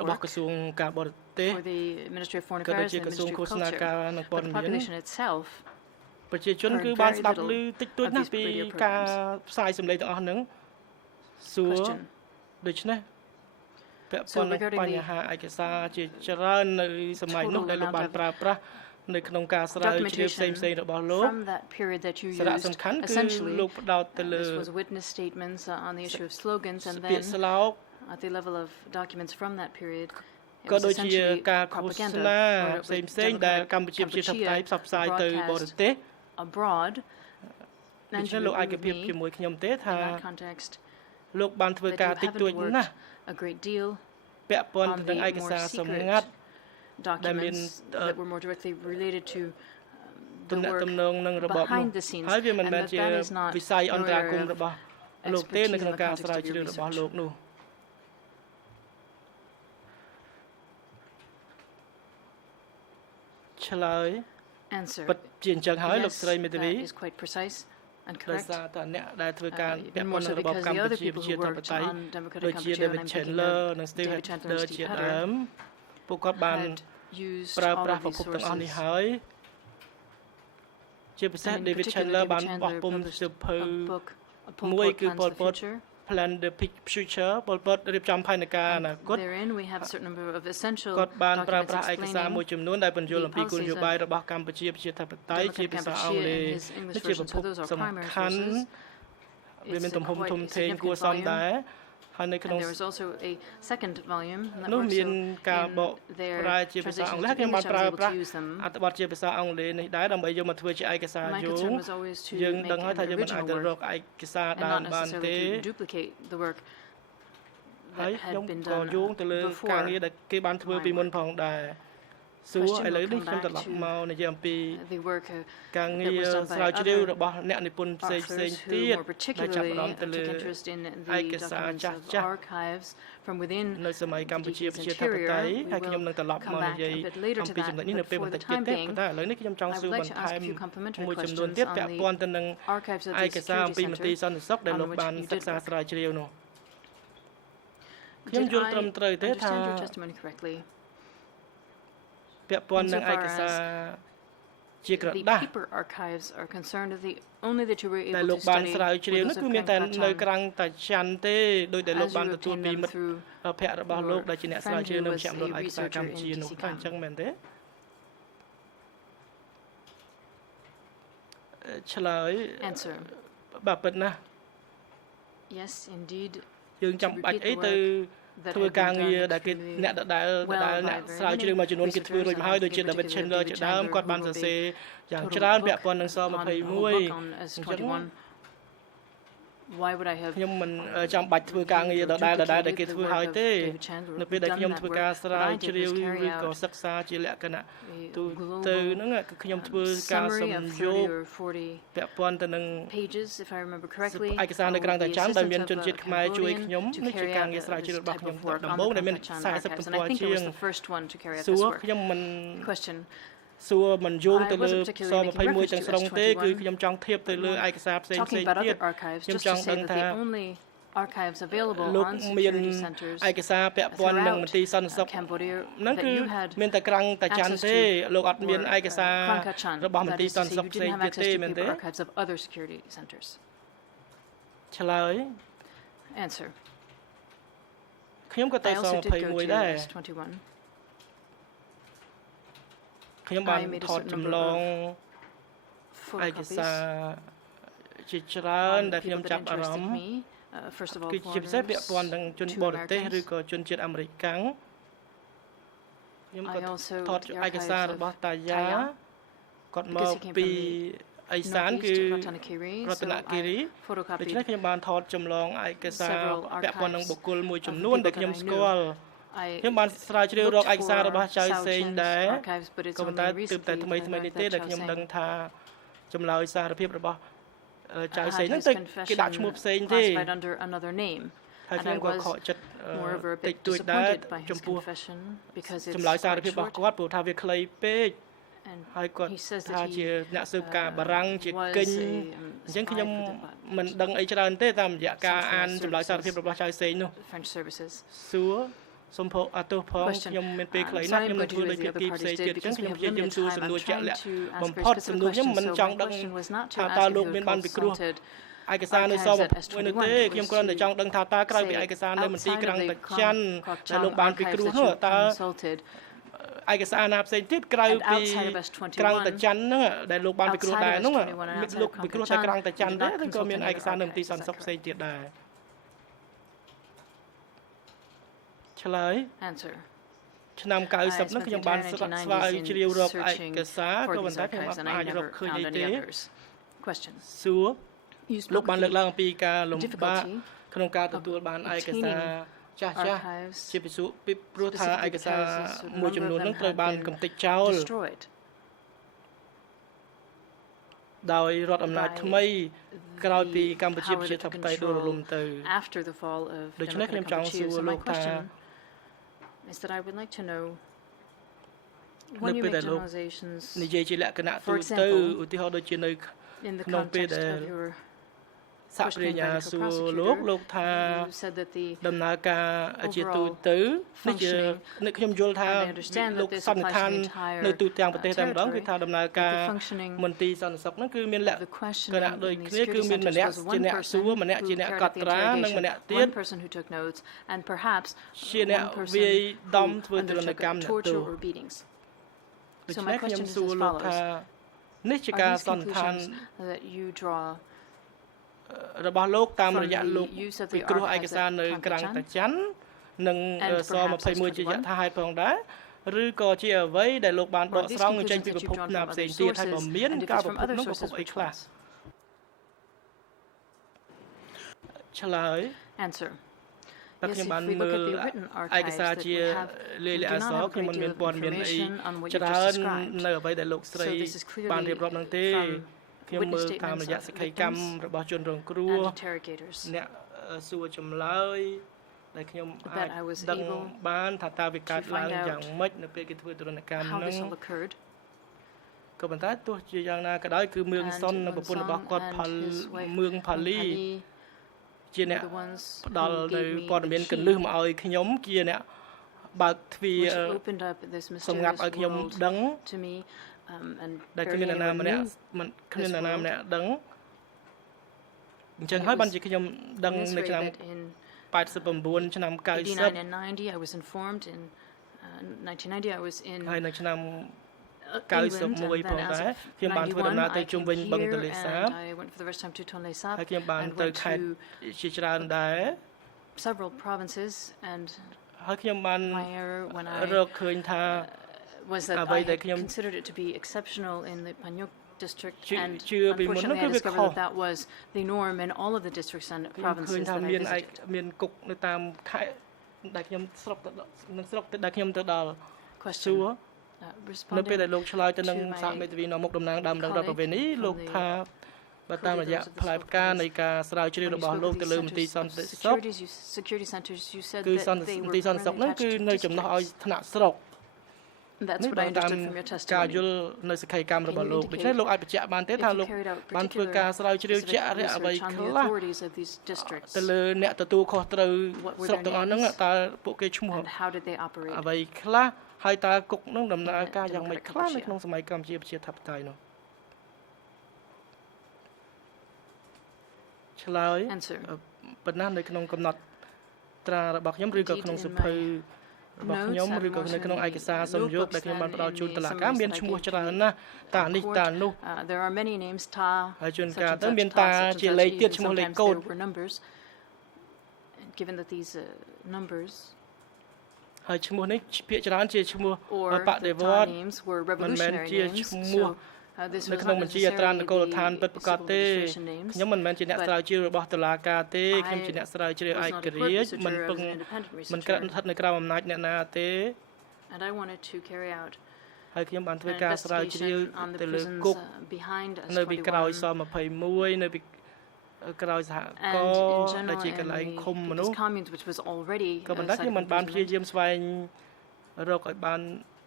របស់ក្រសួងការបរទេសក៏ដូចជាក្រសួងឃោសនាការនិងព័ត៌មានប្រជាជនគឺបានស្ដាប់ឮតិចតួចណាស់ពីការផ្សាយសម្លេងទាំងអស់ហ្នឹងសួរដូច្នេះពាក់ព័ន្ធនឹងបញ្ហាឯកសារជាច្រើននៅសម័យនោះដែលលោកបានប្រើប្រាស់នៅក្នុងការស្រាវជ្រាវផ្សេងៗរបស់លោកសារៈសំខាន់គឺលោកផ្ដោតទៅលើពាក្យស្លោក at the level of documents from that period ក៏ដូចជាការឃោសនាផ្សេងៗដែលកម្ពុជាប្រជាធិបតេយ្យផ្សព្វផ្សាយទៅបរទេស abroad ដូច្នេះលោកអាចគិតជាមួយខ្ញុំទេថា in that context លោកបានធ្វើការតិចតួចណាស់ a great deal ពាក់ព័ន្ធទៅនឹងឯកសារសម្ងាត់ documents that were more directly related to ទំនាក់ទំនងនឹងរបបនោះហើយវាមិនមែនជាវិស័យអន្តរាគមន៍របស់លោកទេនៅក្នុងការស្រាវជ្រាវរបស់លោកនោះឆ្លើយ answer ពិតជាអញ្ចឹងហើយលោកស្រីមេធាវី is quite precise and ដោយ correct សារតែអ្នកដែលធ្វើការពាក់ព័ន្ធនឹងរបបកម្ពុជាប្រជាធិបតេយ្យដូចជា David Chandler និង Steve Hedler ជាដើមពួកគាត់បានប្រើប្រាស់ប្រភពទាំងអស់នេះហើយជាពិសេស David Chandler បានបោះពុម្ពសៀវភៅមួយគឺ Pol Pot Plan the Future Pol Pot រៀបចំផែនការអនាគតគាត់បានប្រើប្រាស់ឯកសារមួយចំនួនដែលបញ្យល់អំពីគោលនយោបាយរបស់កម្ពុជាប្រជាធិបតេយ្យជាភាសាអង់គ្លេសនេះជាប្រភពសំខាន់វាមានទំហំធំធេងគួរសមដែរហើយនៅក្នុងនោះមានការបកប្រែជាភាសាអង់គ្លេសខ្ញុំបានប្រើប្រាស់អត្ថបទជាភាសាអង់គ្លេសនេះដែរដើម្បីយកមកធ្វើជាឯកសារយោងយើងដឹងហើយថាយើងមិនអាចទៅរកឯកសារដើមបានទេហើយខ្ញុំក៏យោងទៅលើការងារដែលគេបានធ្វើពីមុនផងដែរសួរឥឡូវនេះខ្ញុំត្រឡប់មកនិយាយអំពីការងារស្រាវជ្រាវរបស់អ្នកនិពន្ធផ្សេងទៀតដែលចាប់ផ្ដើមទៅលើឯកសារចាស់នៅសម័យកម្ពុជាប្រជាធិបតេយ្យហើយខ្ញុំនឹងត្រឡប់មកនិយាយអំពីចំណុចនេះនៅពេលបន្តិចទៀតទេប៉ុន្តែឥឡូវនេះខ្ញុំចង់សួរបន្ថែមមួយចំនួនទៀតពាក់ព័ន្ធទៅនឹងឯកសារអំពីមន្ទីរសន្តិសុខដែលលោកបានសិក្សាស្រាវជ្រាវនោះខ្ញុំយល់ត្រឹមត្រូវទេថាពាក់ព័ន្ធនឹងឯកសារជាក្រដាស់ដែលលោកបានស្រាវជ្រាវនោះគឺមានតែនៅក្រាំងតាចាន់ទេដោយតែលោកបានទទួលពីមិត្តភ័ក្តិរបស់លោកដែលជាអ្នកស្រាវជ្រាវនៅមជ្ឈមណ្ឌលឯកសារកម្ពុជានោះតែអញ្ចឹងមែនទេឆ្លើយបាទពិតណាស់ Yes indeed យើងចាំបាច់អីទៅធ្វើការងារដែលគេអ្នកដដែលអ្នកស្រាវជ្រាវមួយចំនួនគេធ្វើរួចមកហើយដូចជា David Chandler ជាដើមគាត់បានសរសេរយ៉ាងច្រើនពាក់ព័ន្ធនឹងស21អញ្ចឹងខ្ញុំមិនចាំបាច់ធ្វើការងារដដែលដែលគេធ្វើហើយទេនៅពេលដែលខ្ញុំធ្វើការស្រាវជ្រាវឬក៏សិក្សាជាលក្ខណៈទូទៅហ្នឹងគឺខ្ញុំធ្វើការសំយោគពាក់ព័ន្ធទៅនឹងឯកសារនៅក្រាំងតាចាន់ដែលមានជនជាតិខ្មែរជួយខ្ញុំនេះជាការងារស្រាវជ្រាវរបស់ខ្ញុំដំបូងដែលមាន40ទំព័រជាងសួរខ្ញុំមិនសួរមិនយោងទៅលើស21ទាំងស្រុងទេគឺខ្ញុំចង់ធៀបទៅលើឯកសារផ្សេងៗទៀតខ្ញុំចង់ដឹងថាលោកមានឯកសារពាក់ព័ន្ធនឹងមន្ទីរសន្តិសុខហ្នឹងគឺមានតែក្រាំងតាចាន់ទេលោកអត់មានឯកសាររបស់មន្ទីរសន្តិសុខផ្សេងទៀតទេមែនទេឆ្លើយ ខ្ញុំក៏ទៅស21ដែរខ្ញុំបានថតចម្លងឯកសារជាច្រើនដែលខ្ញុំចាប់អារម្មណ៍គឺជាពិសេសពាក់ព័ន្ធនឹងជនបរទេសឬក៏ជនជាតិអាមេរិកកាំងខ្ញុំក៏ថតឯកសាររបស់តាយ៉ាគាត់មកពីអេសានគឺរតនគិរីដូច្នេះខ្ញុំបានថតចម្លងឯកសារពាក់ព័ន្ធនឹងបុគ្គលមួយចំនួនដែលខ្ញុំស្គាល់ខ្ញុំបានស្រាវជ្រាវរកឯកសាររបស់ចៅសេងដែរក៏ប៉ុន្តែទើបតែថ្មីនេះទេដែលខ្ញុំដឹងថាចម្លើយសារភាពរបស់ចៅសេងហ្នឹងទៅគេដាក់ឈ្មោះផ្សេងទេហើយខ្ញុំក៏ខកចិត្តតិចតួចដែរចំពោះចម្លើយសារភាពរបស់គាត់ព្រោះថាវាខ្លីពេកហើយគាត់ថាជាអ្នកស៊ើបការបារាំងជាកិញ្ញអញ្ចឹងខ្ញុំមិនដឹងអីច្រើនទេតាមរយៈការអានចម្លើយសារភាពរបស់ចៅសេងនោះសួរសូមភ័យអទោសផងខ្ញុំមានពេលខ្លីណាស់ខ្ញុំនឹងធ្វើដូចភាគីផ្សេងទៀតអញ្ចឹងខ្ញុំព្យាយាមសួរសំណួរជាក់លាក់បំផុតសំណួរខ្ញុំមិនចង់ដឹងថាតើលោកមានបានពិគ្រោះឯកសារនៅសមួយនោះទេខ្ញុំគ្រាន់តែចង់ដឹងថាតើក្រៅពីឯកសារនៅមន្ទីរក្រាំងតាចាន់ដែលលោកបានពិគ្រោះនោះតើឯកសារណាផ្សេងទៀតក្រៅពីក្រាំងតាចាន់ហ្នឹងដែលលោកបានពិគ្រោះដែរហ្នឹងលោកពិគ្រោះតែក្រាំងតាចាន់ទេឬក៏មានឯកសារនៅមន្ទីរសន្តិសុខផ្សេងទៀតដែរឆ្លើយឆ្នាំ90ហ្នឹងខ្ញុំបានស្វែងជ្រាវរកឯកសារក៏ប៉ុន្តែខ្ញុំអត់អាចរកឃើញអីទេសួរ You spoke លោកបានលើកឡើងអំពីការ of លំ the បាក difficulty ក្នុងការទទួលបានឯកសារចាស់ៗ archives, ជាពិសេសពីព្រោះថាឯ specifically កសារ because a មួយចំ number នួន of ហ្នឹង them ត្រូវ had បាន been កំទេចចោល destroyed ដោយរដ្ឋអំណាច by ថ្មីក្រោយពី the កម្ពុជា power ប្រជា that ធិ took បតេយ្យដួលរលំ control ទៅ after the fall of ដូច្នេះខ្ញុំ democratic ចង់សួ Kampuchea. រ So លោ my កថា question is that I would like to know នៅ when you ពេល make ដែលលោក generalizations និយាយជាលក្ខណៈ For ទូទៅ example, ឧទាហរណ៍ដូចជានៅ in the ក្នុងពេល context ដែល of your សហប្រញ្ញា questioning by សួ the រ prosecutor, លោកថា you said that the ដំណើរការជាទូ overall ទៅនេះជា functioning, នេះខ្ញុំយល់ថា and I understand លោក that this សន្និ applies ដ្ឋាន to the entire នៅទូទាំងប្រទេសតែម្ដង គឺ territory, ថាដំណើរ that ការ the functioning មន្ទីរសន្តិសុខហ្នឹងគឺមានលក្ខ the គ questioning ណៈដូច in the គ្នាគឺ security មានម្ centers នាក់ was ជា one អ្នកសួរ person ម្នាក់ who ជាអ្នក carried ក out ត់ the ត្រានិងម្នាក់ interrogation, ទៀត one person who took notes, and perhaps ជាអ្នក one person វាយដំធ្វើ who ទរណ undertook កម្មអ្នកទោ torture ស or beatings. ដូ So ច្ my នេះខ្ញុំ question is សួរ as លោកថា follows. នេះជា Are ការ these សន្និដ្ឋាន conclusions that you draw របស់លោកតាមរយៈ from the លោក use of the ពិគ្រោះឯក archives សារ at នៅក្រាំងតាច័ន្ទនិង and ស perhaps 21 ជាយ S21? ថាហេតុផងដែរឬក៏ជាអ្វីដែលលោកបានដ Or ក are these ស្រង់ចេញ conclusions ពី that ប្រ you've ភព drawn ណា from ផ្សេង other ទៀតហើយ sources, បើមាន and if ការ it's ប្រ from ភព other នោះប្រភ sources, ពអី which ខ្លះ ones? ឆ្លើយ Answer. តែ Yes, ខ្ញុំ if បាន we មើ look ល at the written ឯក archives សារ that ជា we have, លាយ we លក្ខ do ណ៍ not អ have ក្សរ a ខ្ញុំ great មិន deal មាន of ព័ត៌មានអី information on what you ច្រើ just ន described. នៅអ្វីដែលលោកស្រី So this is បាន clearly រៀបរាប់នឹងទេ from ខ្ញុំមើ witness លតាមរ statements យៈ of សក្ខីកម្ម victims របស់ជនរងគ្រោះ and interrogators. អ្នកសួរចម្លើយដែលខ្ញុំអាច That I was ដឹង able បានថាតើវាកើត to ឡើង find យ៉ាង out ម៉េចនៅពេលគេធ្វើទរណកម្ម how ហ្នឹង this all occurred. ក៏ប៉ុន្តែទោះជាយ៉ាងណាក៏ដោយគឺមឿង And សុននិងប្រពន្ធរបស់គាត់ Mương ផល Son and his wife មឿងផាលី Mương Phali ជាអ្នក were the ones ផ្ដល់ who នៅ gave me ព័ត៌មាន the កន្លឹះ key, មកឲ្យខ្ញុំជាអ្នកបើកទ្វារ which opened up this សម្ងាត់ mysterious ឲ្យខ្ញុំ world ដឹង to me, and ដែល barely គ្មាននរណា anyone ម្នាក់ knew. មិនគ្មាននរណា this ម្នាក់ world. ដឹងអញ្ចឹង And it ហើយបាន was ជាខ្ញុំដឹង in this នៅ way ឆ្នាំ that in 89ឆ្នាំ 89 and 90, I was informed. In 1990, I was in 90ហើយនៅឆ្នាំ England, and 91 then ផង as ដែរ of ខ្ញុំបានធ្វើដំណើរ 91, ទៅ I ជុំ came វិញបឹងទ here ន្លេសាប and I went for the first time to Tonle Sap ហើយខ្ញុំបាន and ទៅ went ខេត្ត to ជាច្រើនដែរ several provinces, and ហើយខ្ញុំបាន my error when រ I កឃើញថា was that អ្វី I ដែល had ខ្ញុំ considered it to be exceptional in the Panyuk district, and ជឿពីមុន unfortunately នោះ I គឺវា discovered ខុស that that was the norm in all of the districts and ខ្ញុំឃើញ provinces ថា that I មានឯ visited. មានគុកនៅតាមខេត្តដែលខ្ញុំស្រុកទៅនឹងស្រុកដែលខ្ញុំទៅដល់ Question. សួរ នៅពេល Responding ដែលលោកឆ្លើយទៅនឹង to my សហមេធាវីនាំមុខតំណាងដើមដឹងរដ្ឋប្រវេណី colleague លោក from the ថាបើតាមរយៈផ្លែផ្កានៃការស្រាវជ្រាវ when រ you របស់ spoke លោក of ទៅ these លើមន្ទីរ centers សន្តិ of សុខ security centers, you said គឺ that ម they ន្ទីរ were សន្តិសុខ currently ហ្នឹងគឺ attached to នៅចំណុះឲ្យ districts. ថ្នាក់ស្រុក That's នេះ what បើ I តាម understood from your ការ testimony. យល់នៅសក្ខីកម្មរបស់ Can you លោកដូច្នេះ indicate លោកអាចបញ្ជាក់បានទេ If ថា you លោក carried out បានធ្វើការ particular ស្រាវជ្រាវជាក់ specific រយៈអ្វី research on ខ្ល the ះ authorities of these districts, ទៅលើអ្នកទទួលខុសត្រូវ What were ស្រុក their ទាំងអស់ហ្នឹង names? តើពួកគេឈ្មោះ and how did they operate? អ្វីខ្លះហើយតើគុកហ្នឹងដំណើរការយ៉ាងម៉េច Democratic ខ្លះនៅ Kampuchea. ក្នុងសម័យកម្ពុជាប្រជាធិបតេយ្យនោះឆ្លើយ Answer. ប៉ុណ្ណានៅក្នុងកំណត់ត្រារបស់ខ្ញុំឬក៏ក្នុងសភៅរបស់ខ្ញុំ notes, ឬក៏នៅក្នុងឯកសារសំយោគដែលខ្ញុំបានផ្ដល់ជូនតុលាការ notebooks, មានឈ្មោះច្រើនណាស់តានេះតានោះ There are many names, Ta, ហើយជួន such កាល and ទៅ such, មាន Ta, តា such and ជា such, លេខទៀត even ឈ្មោះលេខ sometimes កូដ there were numbers. And given that these numbers ហើយឈ្មោះនេះភាគច្រើនជាឈ្មោះ or បដិ the វ Ta ត្ត names were មិនមែន revolutionary ជា names. ឈ្មោះ So this នៅ was ក្នុង not បញ្ជីអត្រានុ necessarily កូលដ្ឋានពិត the ប្រាកដ civil ទេ registration names. ខ្ញុំមិនមែនជាអ្នកស្រាវជ្រាវរបស់តុលាការទេខ្ញុំជាអ្នកស្រាវជ្រាវឯ was ក not a រា court ជ្យមិន researcher, I ពឹង was an independent មិនក្រាត់ researcher, ស្ថិតនៅក្រោមអំណាចអ្នកណាទេ and I wanted to carry out ហើយខ្ញុំបានធ្វើ an ការស្រាវជ្រាវ investigation on the ទៅលើ prisons គុក behind នៅពីក្រោយស S21. 21នៅពីក្រោយសហគ And ម in ន៍ general, ដែលជាកន្លែងឃុំ in មនុ the ស្ស communes, which was already ក៏ប៉ុន្តែ a site ខ្ញុំ of មិនបានព្យា imprisonment. យាមស្វែងរកឲ្យបាន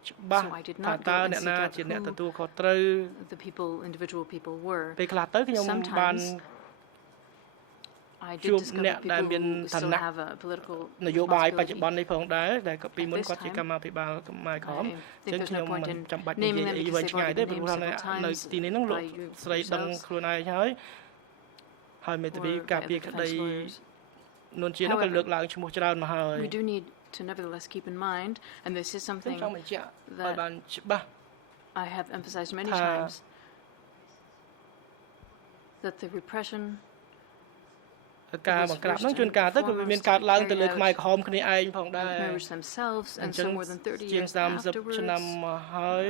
ច្បាស់ So I did ថា not តើ go and អ្នកណា seek out ជាអ្នក who ទទួលខុសត្រូវ the people, individual people were. ពេលខ្លះទៅខ្ញុំបាន Sometimes I ជួប did discover អ្នកដែល people មាន who ឋា still នៈ have a political នយោបាយបច្ចុប្ responsibility. បន្ននេះផងដែរដែលក៏ពីមុន At this គាត់ជា time, កម្មាភិបាលខ្មែរក្រម I អញ្ចឹង think ខ្ញុំ there's no មិន point in ចាំបាច់និ naming យាយ them អី because វែង they've ឆ្ងាយ already ទេ been ព្រោះ named ថា several នៅ times ទីនេះហ្នឹងលោក by you ស្រីដឹង yourselves ខ្លួនឯងហើយមេធាវី or ការ by ពារ other ក្តី defense lawyers. នួនជានោះក៏ However, លើកឡើងឈ្មោះច្រើនមកហើយ We do need to nevertheless keep in mind, and this is ខ្ញុំ something ចង់បញ្ជាក់ឲ្យ that បានច្បាស់ I have emphasized many ថា times, that the repression ការបង្ក្រាបហ្នឹងជួនកាលទៅក៏វាមានកើតឡើងទៅលើខ្មែរក្រហមគ្នាឯងផងដែរ of members themselves, អ and ញ្ចឹ so ង more than 30 ជាង years 30 ឆ្នាំ afterwards, មកហើយ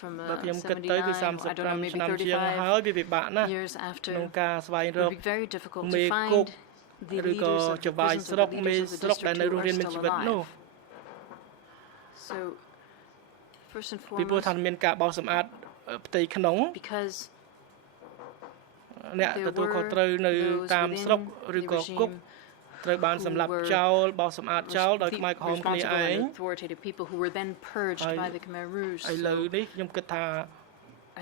from 79, I don't know, maybe 35 years after, it would be very difficult to find the leaders of the prisons or the leaders of the district who are still alive. So, first and foremost, because there were those within the regime ត្រូវបានសម្លាប់ចោលបោសសម្អាតចោលដោយខ្មែរក្រហមគ្នាឯង authoritative people who were then purged by the Khmer Rouge. ឥឡូវនេះខ្ញុំគិតថា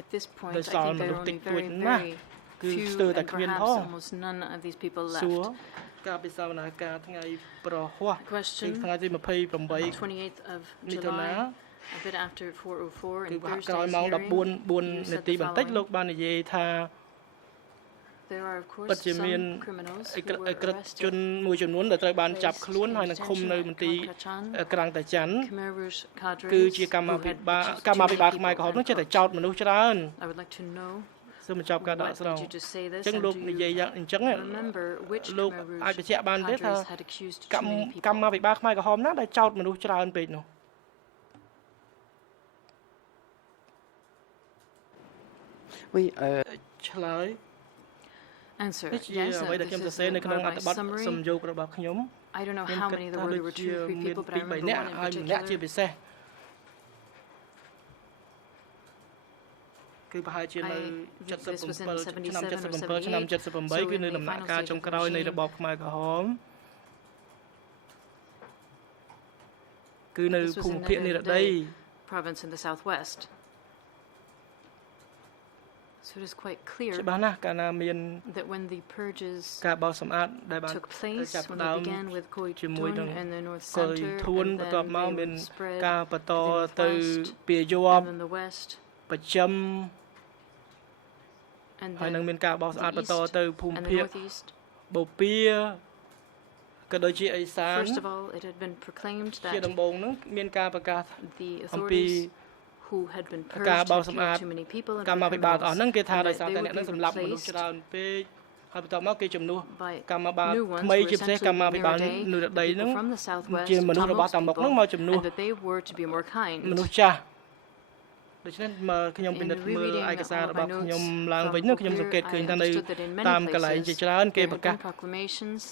at this point I think there are only very few and perhaps almost none of these people left. ការពិសាវនាការថ្ងៃប្រហ័សថ្ងៃទី 28th of July, a bit after 4:04 and Thursday's hearing, 4 នាទីបន្តិចលោកបាននិយាយថា There are of course some criminals who were arrested. ជនមួយចំនួនដែលត្រូវបានចាប់ខ្លួនហើយនឹងឃុំនៅមន្ទីរក្រាំងតាច័ន្ទគឺជាកម្មាភិបាលខ្មែរក្រហមនោះចេះតែចោទមនុស្សច្រើន I would like to know សូមបញ្ចប់ការដកស្រង់អញ្ចឹងលោកនិយាយយ៉ាងអញ្ចឹងលោកអាចបញ្ជាក់បានទេថាកម្មាភិបាលខ្មែរក្រហមណាដែលចោទមនុស្សច្រើនពេកនោះ Oui ឆ្លើយ Answer. Yes, this is my summary. I don't know how many there were 2 or 3 people, but I remember one in particular. គឺប្រហែលជានៅ77ឆ្នាំ78គឺនៅដំណាក់កាលចុងក្រោយនៃរបបខ្មែរក្រហមគឺនៅភូមិភាគនិរតី province in the southwest. So it is quite clear that when the purges took place, when they began with Khoi Thun in the north center, and then they would spread in the west, and then the northeast. First of all, it had been proclaimed that the authorities who had been purged had killed too many people and were criminals, and that they would be replaced by new ones who were essentially Khmer people from the southwest, Tamil people, and that they were to be more kind. ដូច្នេះខ្ញុំពិនិត្យមើលឯកសាររបស់ខ្ញុំឡើងវិញនោះខ្ញុំសង្កេតឃើញថានៅតាមកន្លែងជាច្រើនគេប្រកាស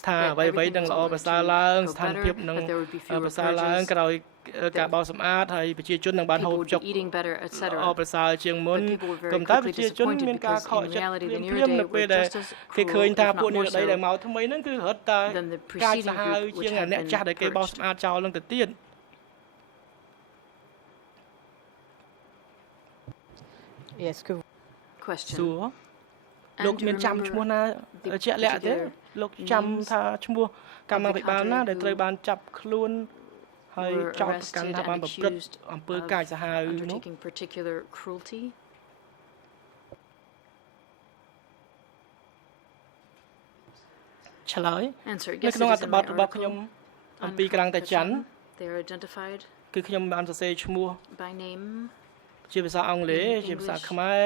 ថាអ្វីៗនឹងល្អប្រសើរឡើងស្ថានភាពនឹងប្រសើរឡើងក្រោយការបោសសម្អាតហើយប្រជាជននឹងបានហូបចុកល្អប្រសើរជាងមុនក៏តែប្រជាជនមានការខកចិត្តព្រាមនៅពេលដែលគេឃើញថាពួកនិរតីដែលមកថ្មីហ្នឹងគឺរត់តែកាចសាហាវជាងអ្នកចាស់ដែលគេបោសសម្អាតចោលនឹងទៅទៀត Yes, question. លោកមានចាំឈ្មោះណាជាក់លាក់ទេលោកចាំថាឈ្មោះកម្មាភិបាលណាដែលត្រូវបានចាប់ខ្លួនហើយចោទប្រកាន់ថាបានប្រព្រឹត្តអំពើកាចសាហាវនោះ particular cruelty. ឆ្លើយនៅក្នុងអត្ថបទរបស់ខ្ញុំអំពីក្រាំងតាច័ន្ទ they are identified គឺខ្ញុំបានសរសេរឈ្មោះ by name ជាភាសាអង់គ្លេសជាភាសាខ្មែរ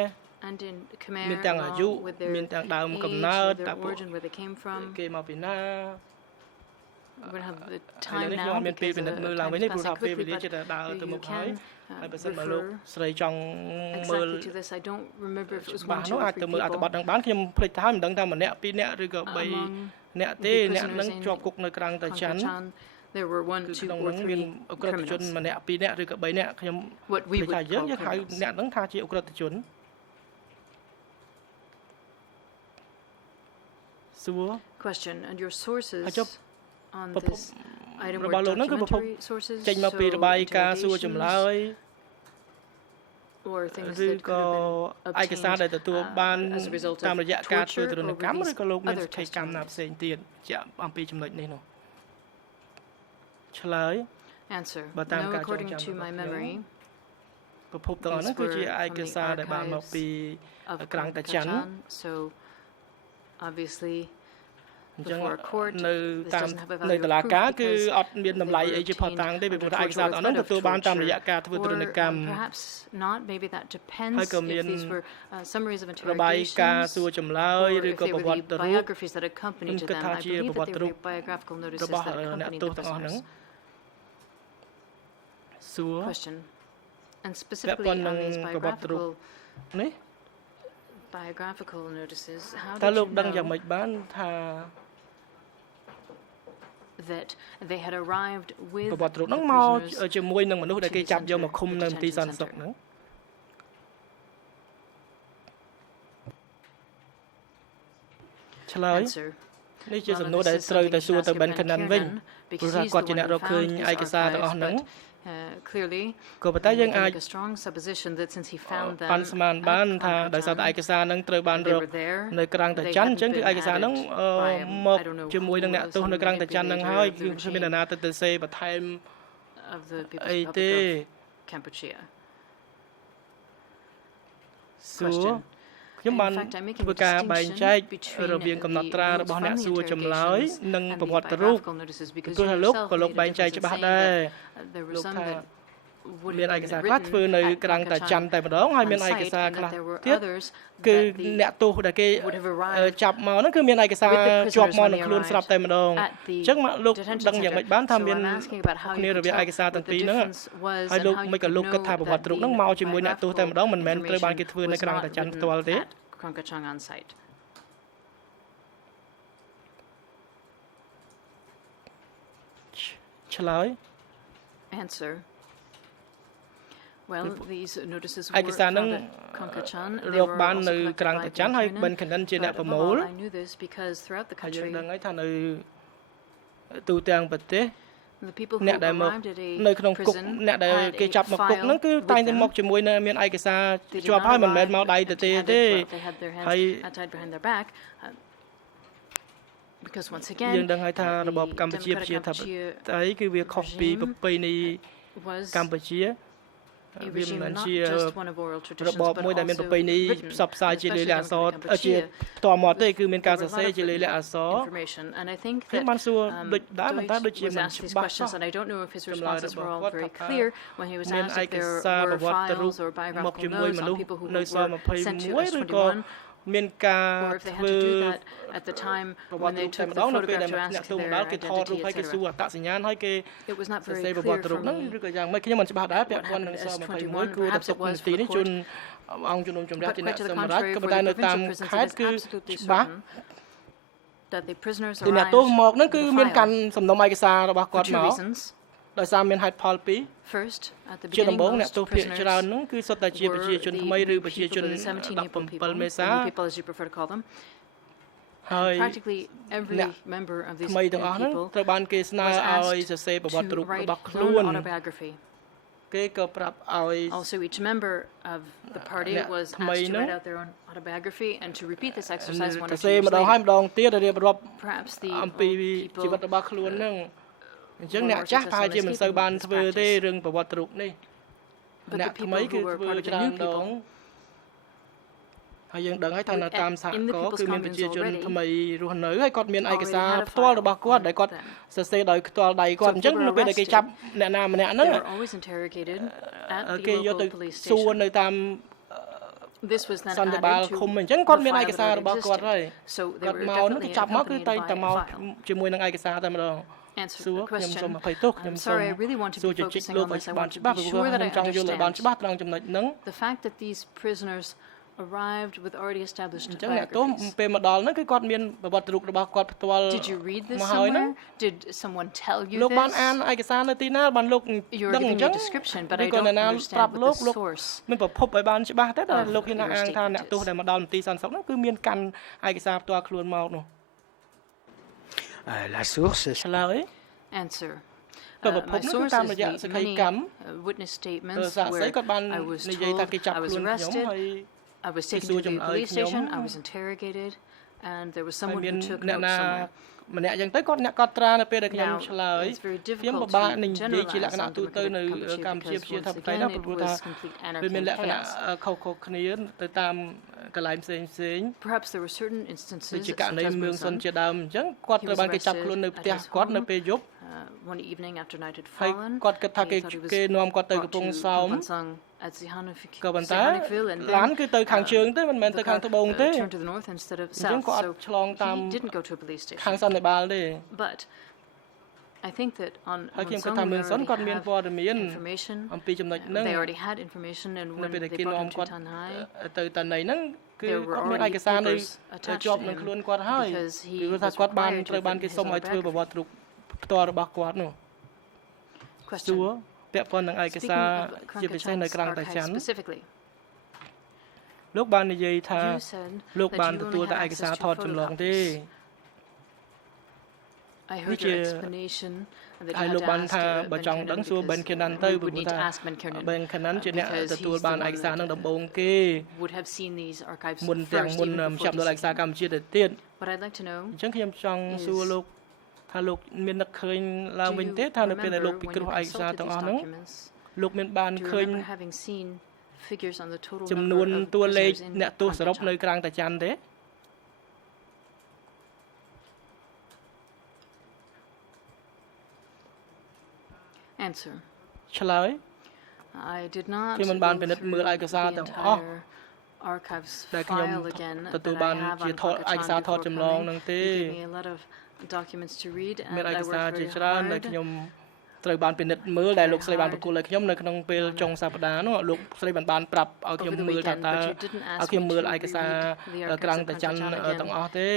and in Khmer មានទាំងអាយុមានទាំងដើមកំណើតតាពួក where they came from គេមកពីណា we have the time now ខ្ញុំមានពេលពិនិត្យមើលឡើងវិញនេះព្រោះថាពេលវេលាចិត្តដើរទៅមុខហើយហើយបើសិនមកលោកស្រីចង់មើល I don't remember if it was បាទនោះអាចទៅមើលអត្ថបទនឹងបានខ្ញុំភ្លេចទៅហើយមិនដឹងថាម្នាក់ពីរនាក់ឬក៏3អ្នកទេអ្នកនឹងជាប់គុកនៅក្រាំងតាច័ន្ទ there were 1, 2 or 3 criminals. ម្នាក់ពីរនាក់ឬក៏3នាក់ខ្ញុំថាយើងហៅអ្នកហ្នឹងថាជាអ ுக ្រិតជនសួរ question and your sources on this item របស់លោកហ្នឹងគឺប្រភពចេញមកពីរបាយការណ៍សួរចម្លើយ or things that could have been obtained as a result of torture or these other testimonies. ជាអំពីចំណុចនេះនោះឆ្លើយ Answer. No, according to my memory, ប្រភពទាំងអស់ហ្នឹងគឺជាឯកសារដែលបានមកពីក្រាំងតាច័ន្ទ so obviously អញ្ចឹងនៅតាមនៅតុលាការគឺអត់មានតម្លៃអីជាផុសតាងទេពីព្រោះឯកសារទាំងនោះទទួលបានតាមរយៈការធ្វើទរណកម្ម perhaps not, maybe that depends if these were summaries of របាយការណ៍សួរចម្លើយឬក៏ប្រវត្តិរូប biographies that accompanied them. I believe that they were biographical notices that accompanied the prisoners. Sure. Question. And specifically on these biographical notices, how did you know that they had arrived with the prisoners to the detention center? Answer. នេះជាសំណួរដែលត្រូវតែសួរទៅបិនខណាន់វិញព្រោះថាគាត់ជាអ្នករកឃើញឯកសារទាំងអស់ហ្នឹង clearly ក៏ប៉ុន្តែយើងអាច a strong supposition that since he found them ប៉ាន់ស្មានបានថាដោយសារតែឯកសារហ្នឹងត្រូវបានរកនៅក្រាំងតាច័ន្ទអញ្ចឹងគឺឯកសារហ្នឹងមកជាមួយនឹងអ្នកទោសនៅក្រាំងតាច័ន្ទហ្នឹងហើយគឺគ្មានអ្នកណាទៅសេបន្ថែមអីទេ Kampuchea សួរខ្ញុំបានធ្វើការបែងចែករវាងកំណត់ត្រារបស់អ្នកសួរចម្លើយនិងប្រវត្តិរូបព្រោះថាលោកក៏លោកបែងចែកច្បាស់ដែរលោកថាមានឯកសារខ្លះធ្វើនៅក្រាំងតាច័ន្ទតែម្ដងហើយមានឯកសារខ្លះទៀតគឺអ្នកទោសដែលគេចាប់មកហ្នឹងគឺមានឯកសារជាប់មកនឹងខ្លួនស្រាប់តែម្ដងអញ្ចឹងលោកដឹងយ៉ាងម៉េចបានថាមានគ្នារវាងឯកសារទាំងពីរហ្នឹងហើយលោកមិនក៏លោកគិតថាប្រវត្តិរូបហ្នឹងមកជាមួយអ្នកទោសតែម្ដងមិនមែនត្រូវបានគេធ្វើនៅក្រាំងតាច័ន្ទផ្ទាល់ទេឆ្លើយ Answer. Well, these notices ឯកសារហ្នឹង Konkachan រកបាននៅក្រាំងតាច័ន្ទហើយបិនខនិនជាអ្នកប្រមូល I knew this because throughout the ហើយយើង country ដឹងហើយថានៅទូទាំងប្រទេស the people who អ្នកដែលមក arrived at a នៅក្នុងគុក prison អ្នកដែល had គេ a ចាប់មកគុក file ហ្នឹងគឺតែងតែ with មក them. ជាមួយនៅមានឯកសារ They did ជាប់ not ហើយមិនមែន arrive មកដៃទៅទេ empty-handed, ទេ but they had their ហើយ hands tied behind their back because once again យើងដឹងហើយថារបបកម្ពុជាប្រជាធិបតេយ្យគឺវាខុសពីប្រពៃណី was កម្ពុជា a វាមិន regime មែន not ជា just one of oral រប traditions ប but មួយដែលមានប្រ also ពៃណី written, ផ្សព្វផ្សាយជាលាយលក្ខណ៍អក្សរ especially ជា in តមាត់ទេគឺមានការ There សរ were a សេរ lot ជា of លាយលក្ខណ៍អក្សរ information and I think ខ្ញុំ that បានសួរដូចដែរប៉ុន្តែដូចជា was មិន asked these ច្បាស់ questions and I don't know if hisចម្លើយ responses were all របស់គាត់ very ថា clear when he was មាន asked ឯ if ក there សារ were ប្រវត្តិរូប files or មក biographical ជាមួយ notes មនុ on ស្ស people who នៅស were 21 sent to ឬក៏ S21 មានការ or if they ធ្វើ had to do that at the time ប្រវ when ត្តិរូ they បតែ took ម្ the ដងនៅពេលដែល photograph to អ្នក ask ទោសម្ដ their ងគេថតរូប identity ហើយគេសួរ etc. អត្តសញ្ញាណហើយគេ It was not សរ very សេរប្រវ clear ត្តិរូ for បហ្នឹង me ឬក៏យ៉ាងម៉េចខ្ញុំមិនច្បាស់ដែរពាក់ព័ន្ធនឹងស happened at 21 S21. គួរតែ Perhaps ទុ it ក was នាទី for the នេះជូនអង្គជំនុំជម្រះ But ជា quite អ្នក to the សម្រាប់ contrary, ក៏ for ប៉ុន្តែ the នៅតាម provincial prisons, ខេ it ត្ត is គឺ absolutely ច្បាស់ certain that the prisoners គឺអ្នក arrived ទោសមកហ្នឹងគឺ with a មាន file កាន់សំណុំឯកសាររបស់ for គាត់ two មក reasons. ដោយសារមានហេតុផលពីរ First, at the ជាដំ beginning, បូងអ្នក most ទោសភាគ prisoners ច្រើនហ្នឹងគឺសុទ្ធតែជាប្រជាជនថ្មីឬ were ប្រជាជន the 17 April people, 17មេសា the new people as you prefer to call them. ហើយ Practically every member of these ថ្មីទាំងអស់ហ្នឹង people ត្រូវបានគេស្នើ was ឲ្យ asked សរសេរប្រវត្តិ to រូប write របស់ their ខ្លួន own autobiography. គេក៏ប្រាប់ឲ្យ Also, each member of the partyអ្នក was ថ្មី asked to ហ្នឹង write out their own autobiography and to repeat this exercise one ស or រ two សេរ years ម្ដងហើយ later. ម្ដងទៀតរៀបរាប់ Perhaps the អំពី old ជីវិត people របស់ខ្លួនហ្នឹងអញ្ចឹងអ្នកចាស់ប្រហែលជាមិនសូវបានធ្វើទេរឿងប្រវត្តិរូបនេះ But អ្នក the ថ្មី people គឺ who were ធ្វើ part of the ច្រើន new ដ people ងហើយយើងដឹងហើយថានៅតាមសហគមន៍គឺមានប្រជាជនថ្មីរស់នៅហើយគាត់មានឯកសារផ្ទាល់របស់គាត់ដែលគាត់សរសេរដោយផ្ទាល់ដៃគាត់អញ្ចឹងនៅពេលដែលគេចាប់អ្នកណាម្នាក់ហ្នឹង they were always interrogated at គេ the យកទៅ local police សួរ station. នៅតាម This was then សន្តិបាល added ឃុំ to អញ្ចឹង the គាត់មានឯ file កសារ that របស់ already គាត់ហើយ existed. So they គាត់ were មកហ្នឹង definitely គេចាប់មកគឺ accompanied តែ by តែ a មក file. ជាមួយនឹងឯកសារតែម្ដង Answer សួរ the ខ្ញុំសូ question. មអភ័យទោសខ្ញុំ I'm សូម sorry, I really want to សួរ be ជជែក focusing លោក on ឲ្យ this. I បាន want to ច្បាស់ be ព្រោះ sure that ខ្ញុំ I ចង់យល់ឲ្យបាន understand ច្បាស់ត្រង់ចំណុចហ្នឹង the fact that these prisoners arrived with already established អញ្ចឹងអ្នកទោស biographies. ពេលមកដល់ហ្នឹងគឺគាត់មានប្រវត្តិរូបរបស់គាត់ផ្ទាល់ Did you read this មកហើយហ្នឹង somewhere? Did someone tell you លោកបានអាន this? ឯកសារនៅទីណាបានលោក You're ដឹងអ giving ញ្ចឹ me ង a description, but ឬ I ក៏ don't អ្នកណា understand ប្រាប់ what លោក the លោក source មានប្រភពឲ្យបានច្បាស់ទេតែ of លោកហ៊ាន your អាងថា statement អ្នកទោស is. ដែលមកដល់មន្ទីរសន្តិសុខហ្នឹងគឺមានកាន់ឯកសារផ្ទាល់ខ្លួនមកនោះ La source, ឆ្លើយ Answer. ក៏ប្រភព My ហ្នឹងគឺ source តាម is រយៈ the សក្ខី many កម្ម witness ព្រោះ statements សាក្សី where គាត់បាន I was និយាយថា told គេចាប់ I was ខ្លួនខ្ញុំ arrested, ហើយ I was taken Isu to the jam police ai station,ខ្ញុំ I was interrogated, and there was ហើយ someone មាន who took អ្នក notes ណា somewhere. ម្នាក់អញ្ចឹងទៅគាត់អ្នកកត់ត្រានៅពេលដែលខ្ញុំ Now, ឆ្លើយ it's very ខ្ញុំពិ difficult បាក to នឹងនិយាយជាលក្ខ generalize ណៈ on ទូទៅនៅ democratic កម្ពុជា Cambodia ប្រជាធិប because តេយ្យ once ណា again ព្រោះ it ថា was complete វា anarchy មាន and លក្ខណៈ chaos. ខុសៗគ្នាទៅតាមកន្លែងផ្សេង Perhaps there were certain ដូច instances, ជាករណី such as មឿងសុន Muson, ជាដើមអញ្ចឹងគាត់ត្រូវបានគេចាប់ខ្លួននៅផ្ទះគាត់នៅពេលយប់ one evening after night had ហើយ fallen. គាត់គិតថា He គេ thought he was គេនាំគាត់ទៅកំ brought ពង់ to សោម Kampansang at Sihanouk- ក៏ប៉ុន្តែ Sihanoukville, and ឡាន then គឺទៅខាងជើងទេមិនមែន the ទៅខាង car, ត្បូងទេ turned to the north instead of អញ្ចឹង south. គាត់អ So ត់ឆ្លងតាម he didn't go to a police ខាង station. សន្និបាតទេ But I think that on information. They already had information, and when they brought him to Tanhai, there were already papers attached to him because he was required to put his autobiography. Question. Speaking of Kranka Chan's archive specifically, you said that you only had access to photocopies. I heard your explanation that you had to ask Ben Kiernan because we would need to ask Ben Kiernan because he's the one that would have seen these archives first even before he seen them. What I'd like to know is, do you remember when you consulted these documents, do you remember having seen figures on the total number of prisoners in Kranka Chan? Answer. I did not go through the entire archives file again that I have on Kranka Chan before coming. He gave me a lot of documents to read, and I worked very hard. ត្រូវបានពិនិត្យមើលដែលលោកស្រីបានប្រគល់ឲ្យខ្ញុំនៅក្នុងពេលចុងសប្តាហ៍នោះលោកស្រីបានប្រាប់ឲ្យខ្ញុំមើលថាតើឲ្យខ្ញុំមើលឯកសារក្រាំងតាច័ន្ទទាំងអស់ទេ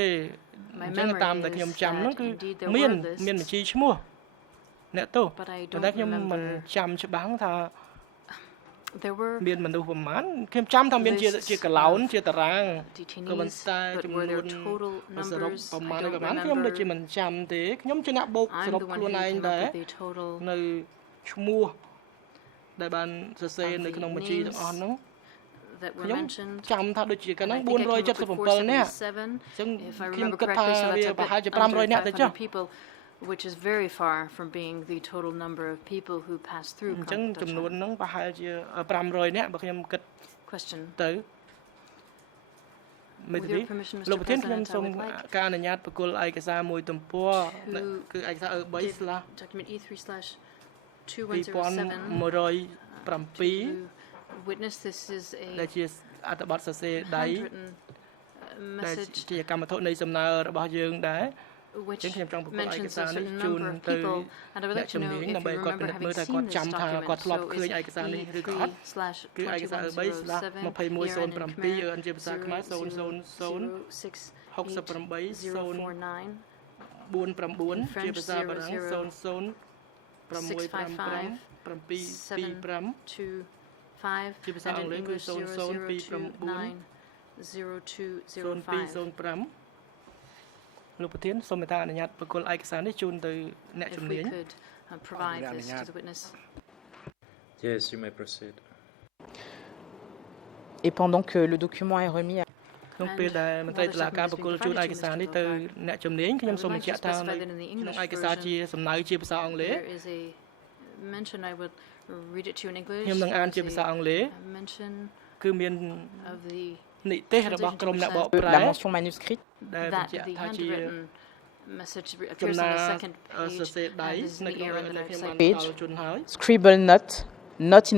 អញ្ចឹងតាមដែលខ្ញុំចាំនោះគឺមានបញ្ជីឈ្មោះអ្នកទោសតែខ្ញុំមិនចាំច្បាស់ថាមានមនុស្សប្រមាណខ្ញុំចាំថាមានជាកឡោនជាតារាងក៏ប៉ុន្តែចំនួនសរុបប្រមាណខ្ញុំដូចជាមិនចាំទេខ្ញុំជាអ្នកបូកសរុបខ្លួនឯងដែរនៅឈ្មោះដែលបានសរសេរនៅក្នុងបញ្ជីទាំងអស់នោះខ្ញុំចាំថាដូចជាកាលហ្នឹង477នាក់អញ្ចឹងខ្ញុំគិតថាវាប្រហែលជា500នាក់ទៅចុះwhich is very far from being the total number of people who passed through. អញ្ចឹងចំនួនហ្នឹងប្រហែលជា500នាក់បើខ្ញុំគិត Question. ទៅមេធាវីលោកប្រធានខ្ញុំសូមការអនុញ្ញាតប្រគល់ឯកសារមួយទំព័រគឺឯកសារ document E3/2107 witness this is a ដែលជាអត្ថបទសរសេរដៃ message ជាកម្មវត្ថុនៃសំណើរបស់យើងដែរ which mentions a certain number of people, and I would like to know if you remember having seen this document. So it's E3/2107 លោកប្រធានសូមមេត្តាអនុញ្ញាតប្រគល់ឯកសារនេះជូនទៅអ្នកជំនាញ provide this to the witness. Yes, you may proceed. Et pendant que le document est remis à ក្នុងពេលដែលមន្ត្រីតុលាការប្រគល់ជូនឯកសារនេះទៅអ្នកជំនាញខ្ញុំសូមបញ្ជាក់ថាក្នុងឯកសារជាសំណៅជាភាសាអង់គ្លេស ខ្ញុំនឹងអានជាភាសាអង់គ្លេសគឺមាននិទេសរបស់ក្រុមអ្នកបកប្រែ la mention manuscrite that the handwritten message appears on the second page and is in the area that I've cited. Scribble note not in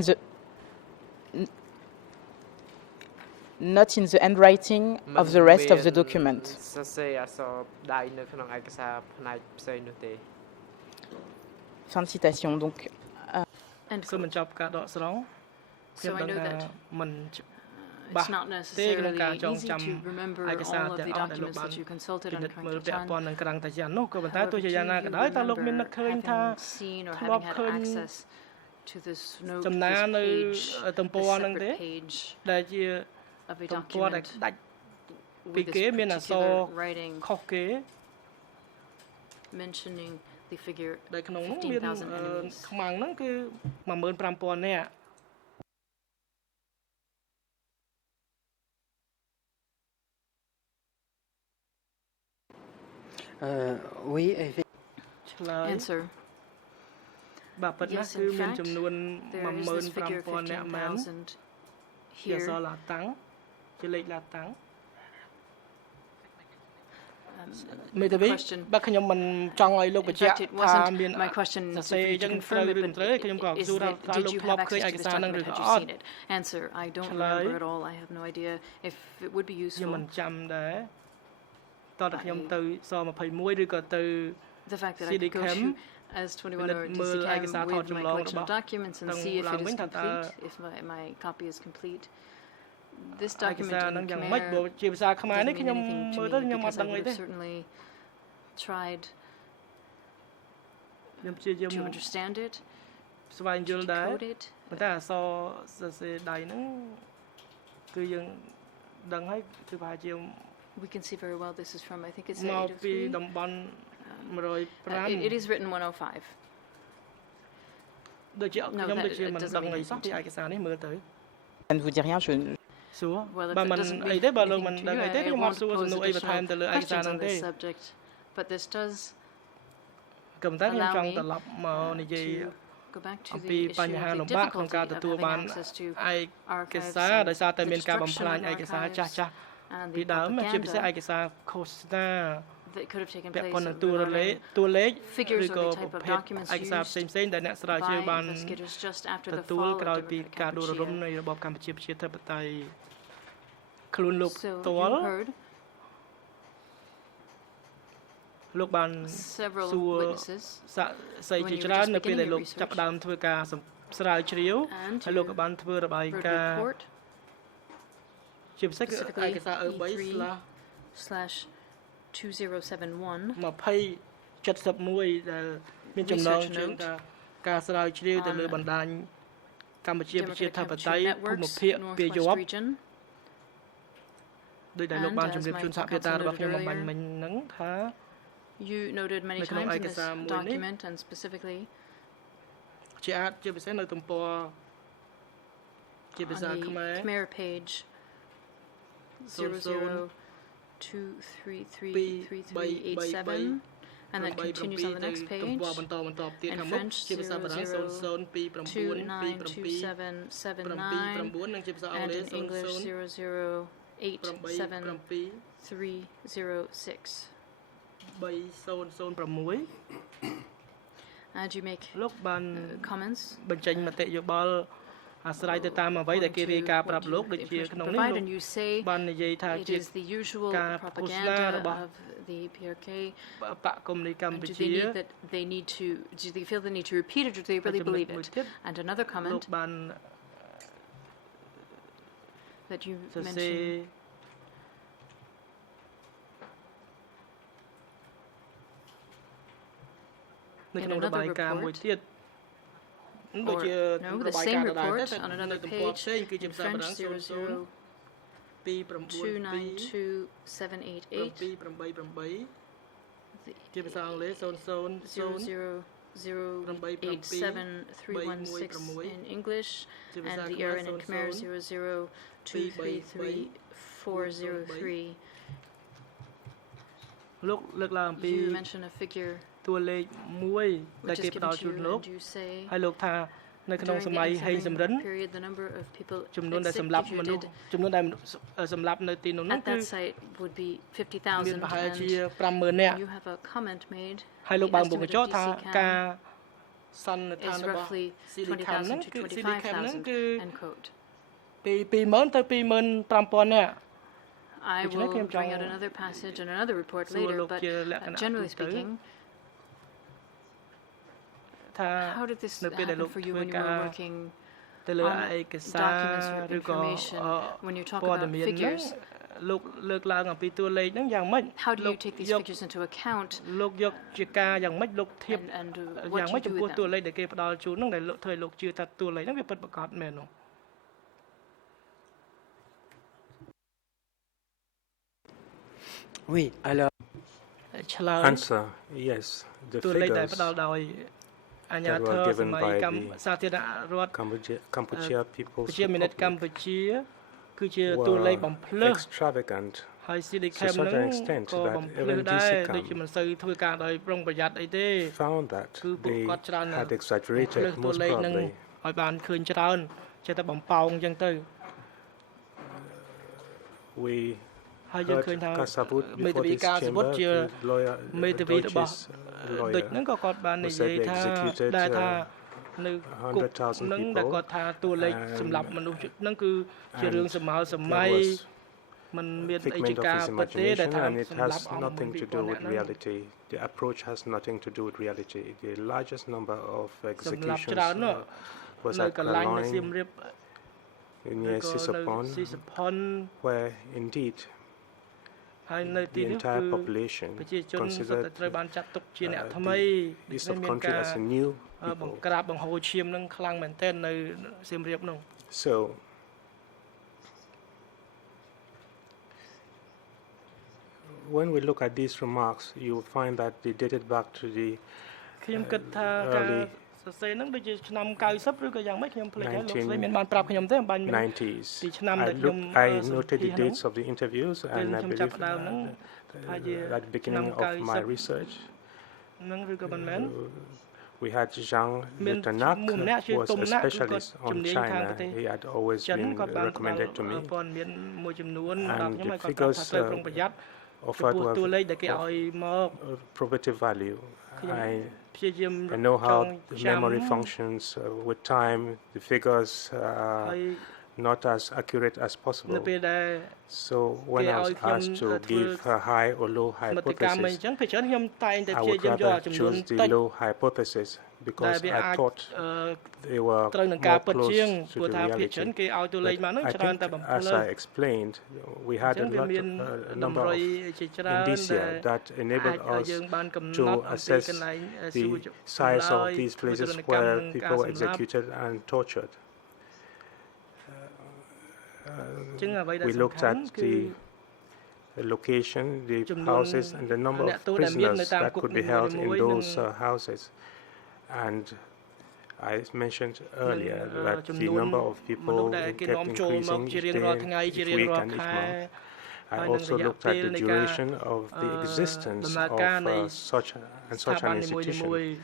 the handwriting of the rest of the document. Fin de citation. Donc, so I know that it's not necessarily easy to remember all of the documents that you consulted on Kranka Chan. However, do you remember having seen or having had access to this separate page of a document with this particular writing mentioning the figure ដែលក្នុងនោះមានខ្មាំងហ្នឹងគឺ 15000 នាក់ Oui, answer. បាទប៉ុន្តែគឺមានចំនួន 15000 នាក់មែនជាអក្សរឡាតាំងជាលេខឡាតាំង មេធាវីបើខ្ញុំមិនចង់ឲ្យលោកបញ្ជាក់ថាមានសរសេរអញ្ចឹងត្រូវឬមិនត្រូវខ្ញុំក៏សួរថាលោកធ្លាប់ឃើញឯកសារហ្នឹងឬក៏អត់ Answer. I don't remember at all. I have no idea if it would be useful. ខ្ញុំមិនចាំដែរតើខ្ញុំទៅស21ឬក៏ទៅ The fact that I could go to as 21 or DCCAM with my collection of documents and see if it is complete, if my copy is complete. This document in Khmer doesn't mean anything to me because I would have certainly tried to understand it, to decode it. We can see very well this is from, I think it's 803. It is written 105. No, that doesn't mean anything. Ça ne vous dit rien, Well, if it doesn't mean anything to you, I won't pose additional questions on this subject, but this does allow me to go back to the issue of the difficulty of having access to archives and the destruction of archives and the propaganda that could have taken place regarding figures or the type of documents used by investigators just after the fall of the Kampuchea. So you heard several witnesses when you were just beginning your research, and you heard report specifically E3/2071 research note Democratic Kampuchea Networks Northwest Region. And as my co-counsel noted earlier, you noted many times in this document, and specifically on the Khmer page 00233387, and that continues on the next page in French 00292779, and in English 0087306. And you make comments provide, and you say it is the usual propaganda of the PRK. And do they feel the need to repeat it, or do they really believe it? And another comment that you mentioned in another report, or no, the same report on another page in French 002927888, 0087316 in English, and the error in Khmer 002333403. You mention a figure which is given to you, and you say during the ensuing period the number of people executed at that site would be 50,000, and you have a comment made. The estimate of DCCAM is roughly 20,000 to 25,000, end quote. I will bring out another passage and another report later, but generally speaking, how did this happen for you when you were working on documents or information, when you talk about figures? How do you take these figures into account, and what do you do with them? Oui, alors answer, yes, the figures that were given by the Kampuchea People's Republic were extravagant to such an extent that even DCCAM found that they had exaggerated most probably. We heard Kasabut before this chamber, the lawyer, Deutsche's lawyer, who said they executed 100,000 people, and there was figment of his imagination, and it has nothing to do with reality. The approach has nothing to do with reality. The largest number of executions was at Kaloin, near Sisapon, where indeed the entire population considered this subcountry as a new people. So, when we look at these remarks, you will find that they dated back to the early 90s. I noted the dates of the interviews, and I believe at the beginning of my research, we had Jean Letanak, who was a specialist on China. He had always been recommended to me, and the figures offered were of probative value. I know how the memory functions. With time, the figures are not as accurate as possible. So when I was asked to give a high or low hypothesis, I would rather choose the low hypothesis, because I thought they were more close to the reality. But I think, as I explained, we had a number of indicia that enabled us to assess the size of these places where people were executed and tortured. We looked at the location, the houses, and the number of prisoners that could be held in those houses. And I mentioned earlier that the number of people kept increasing each day, each week, and each month. I also looked at the duration of the existence of such an institution.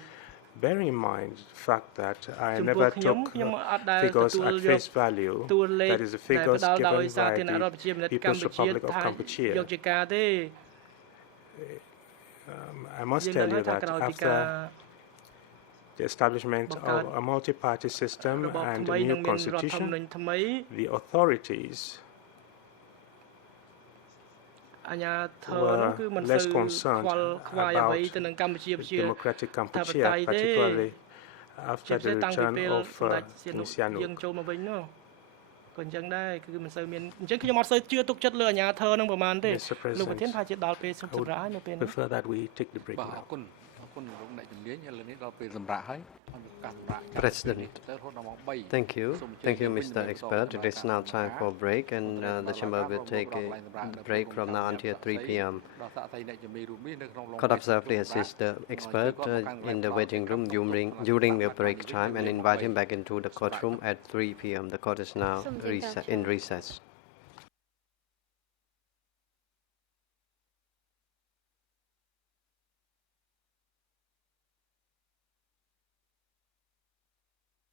Bearing in mind the fact that I never took figures at face value, that is, the figures given by the People's Republic of Kampuchea, I must tell you that after the establishment of a multi-party system and a new constitution, the authorities were less concerned about democratic Kampuchea, particularly after the return of Sihanouk. ក៏អញ្ចឹងដែរគឺមិនសូវមានអញ្ចឹងខ្ញុំអត់សូវជឿទុកចិត្តលើអាជ្ញាធរនឹងប្រហែលទេលោកប្រធានថាជាដល់ពេលសម្រាប់ហើយនៅពេលនេះ prefer that we take the break now. President, thank you, Mr. Expert. It is now time for break, and the chamber will take a break from now until 3 p.m. Court observe to assist the expert in the waiting room during the break time and invite him back into the courtroom at 3 p.m. The court is now in recess.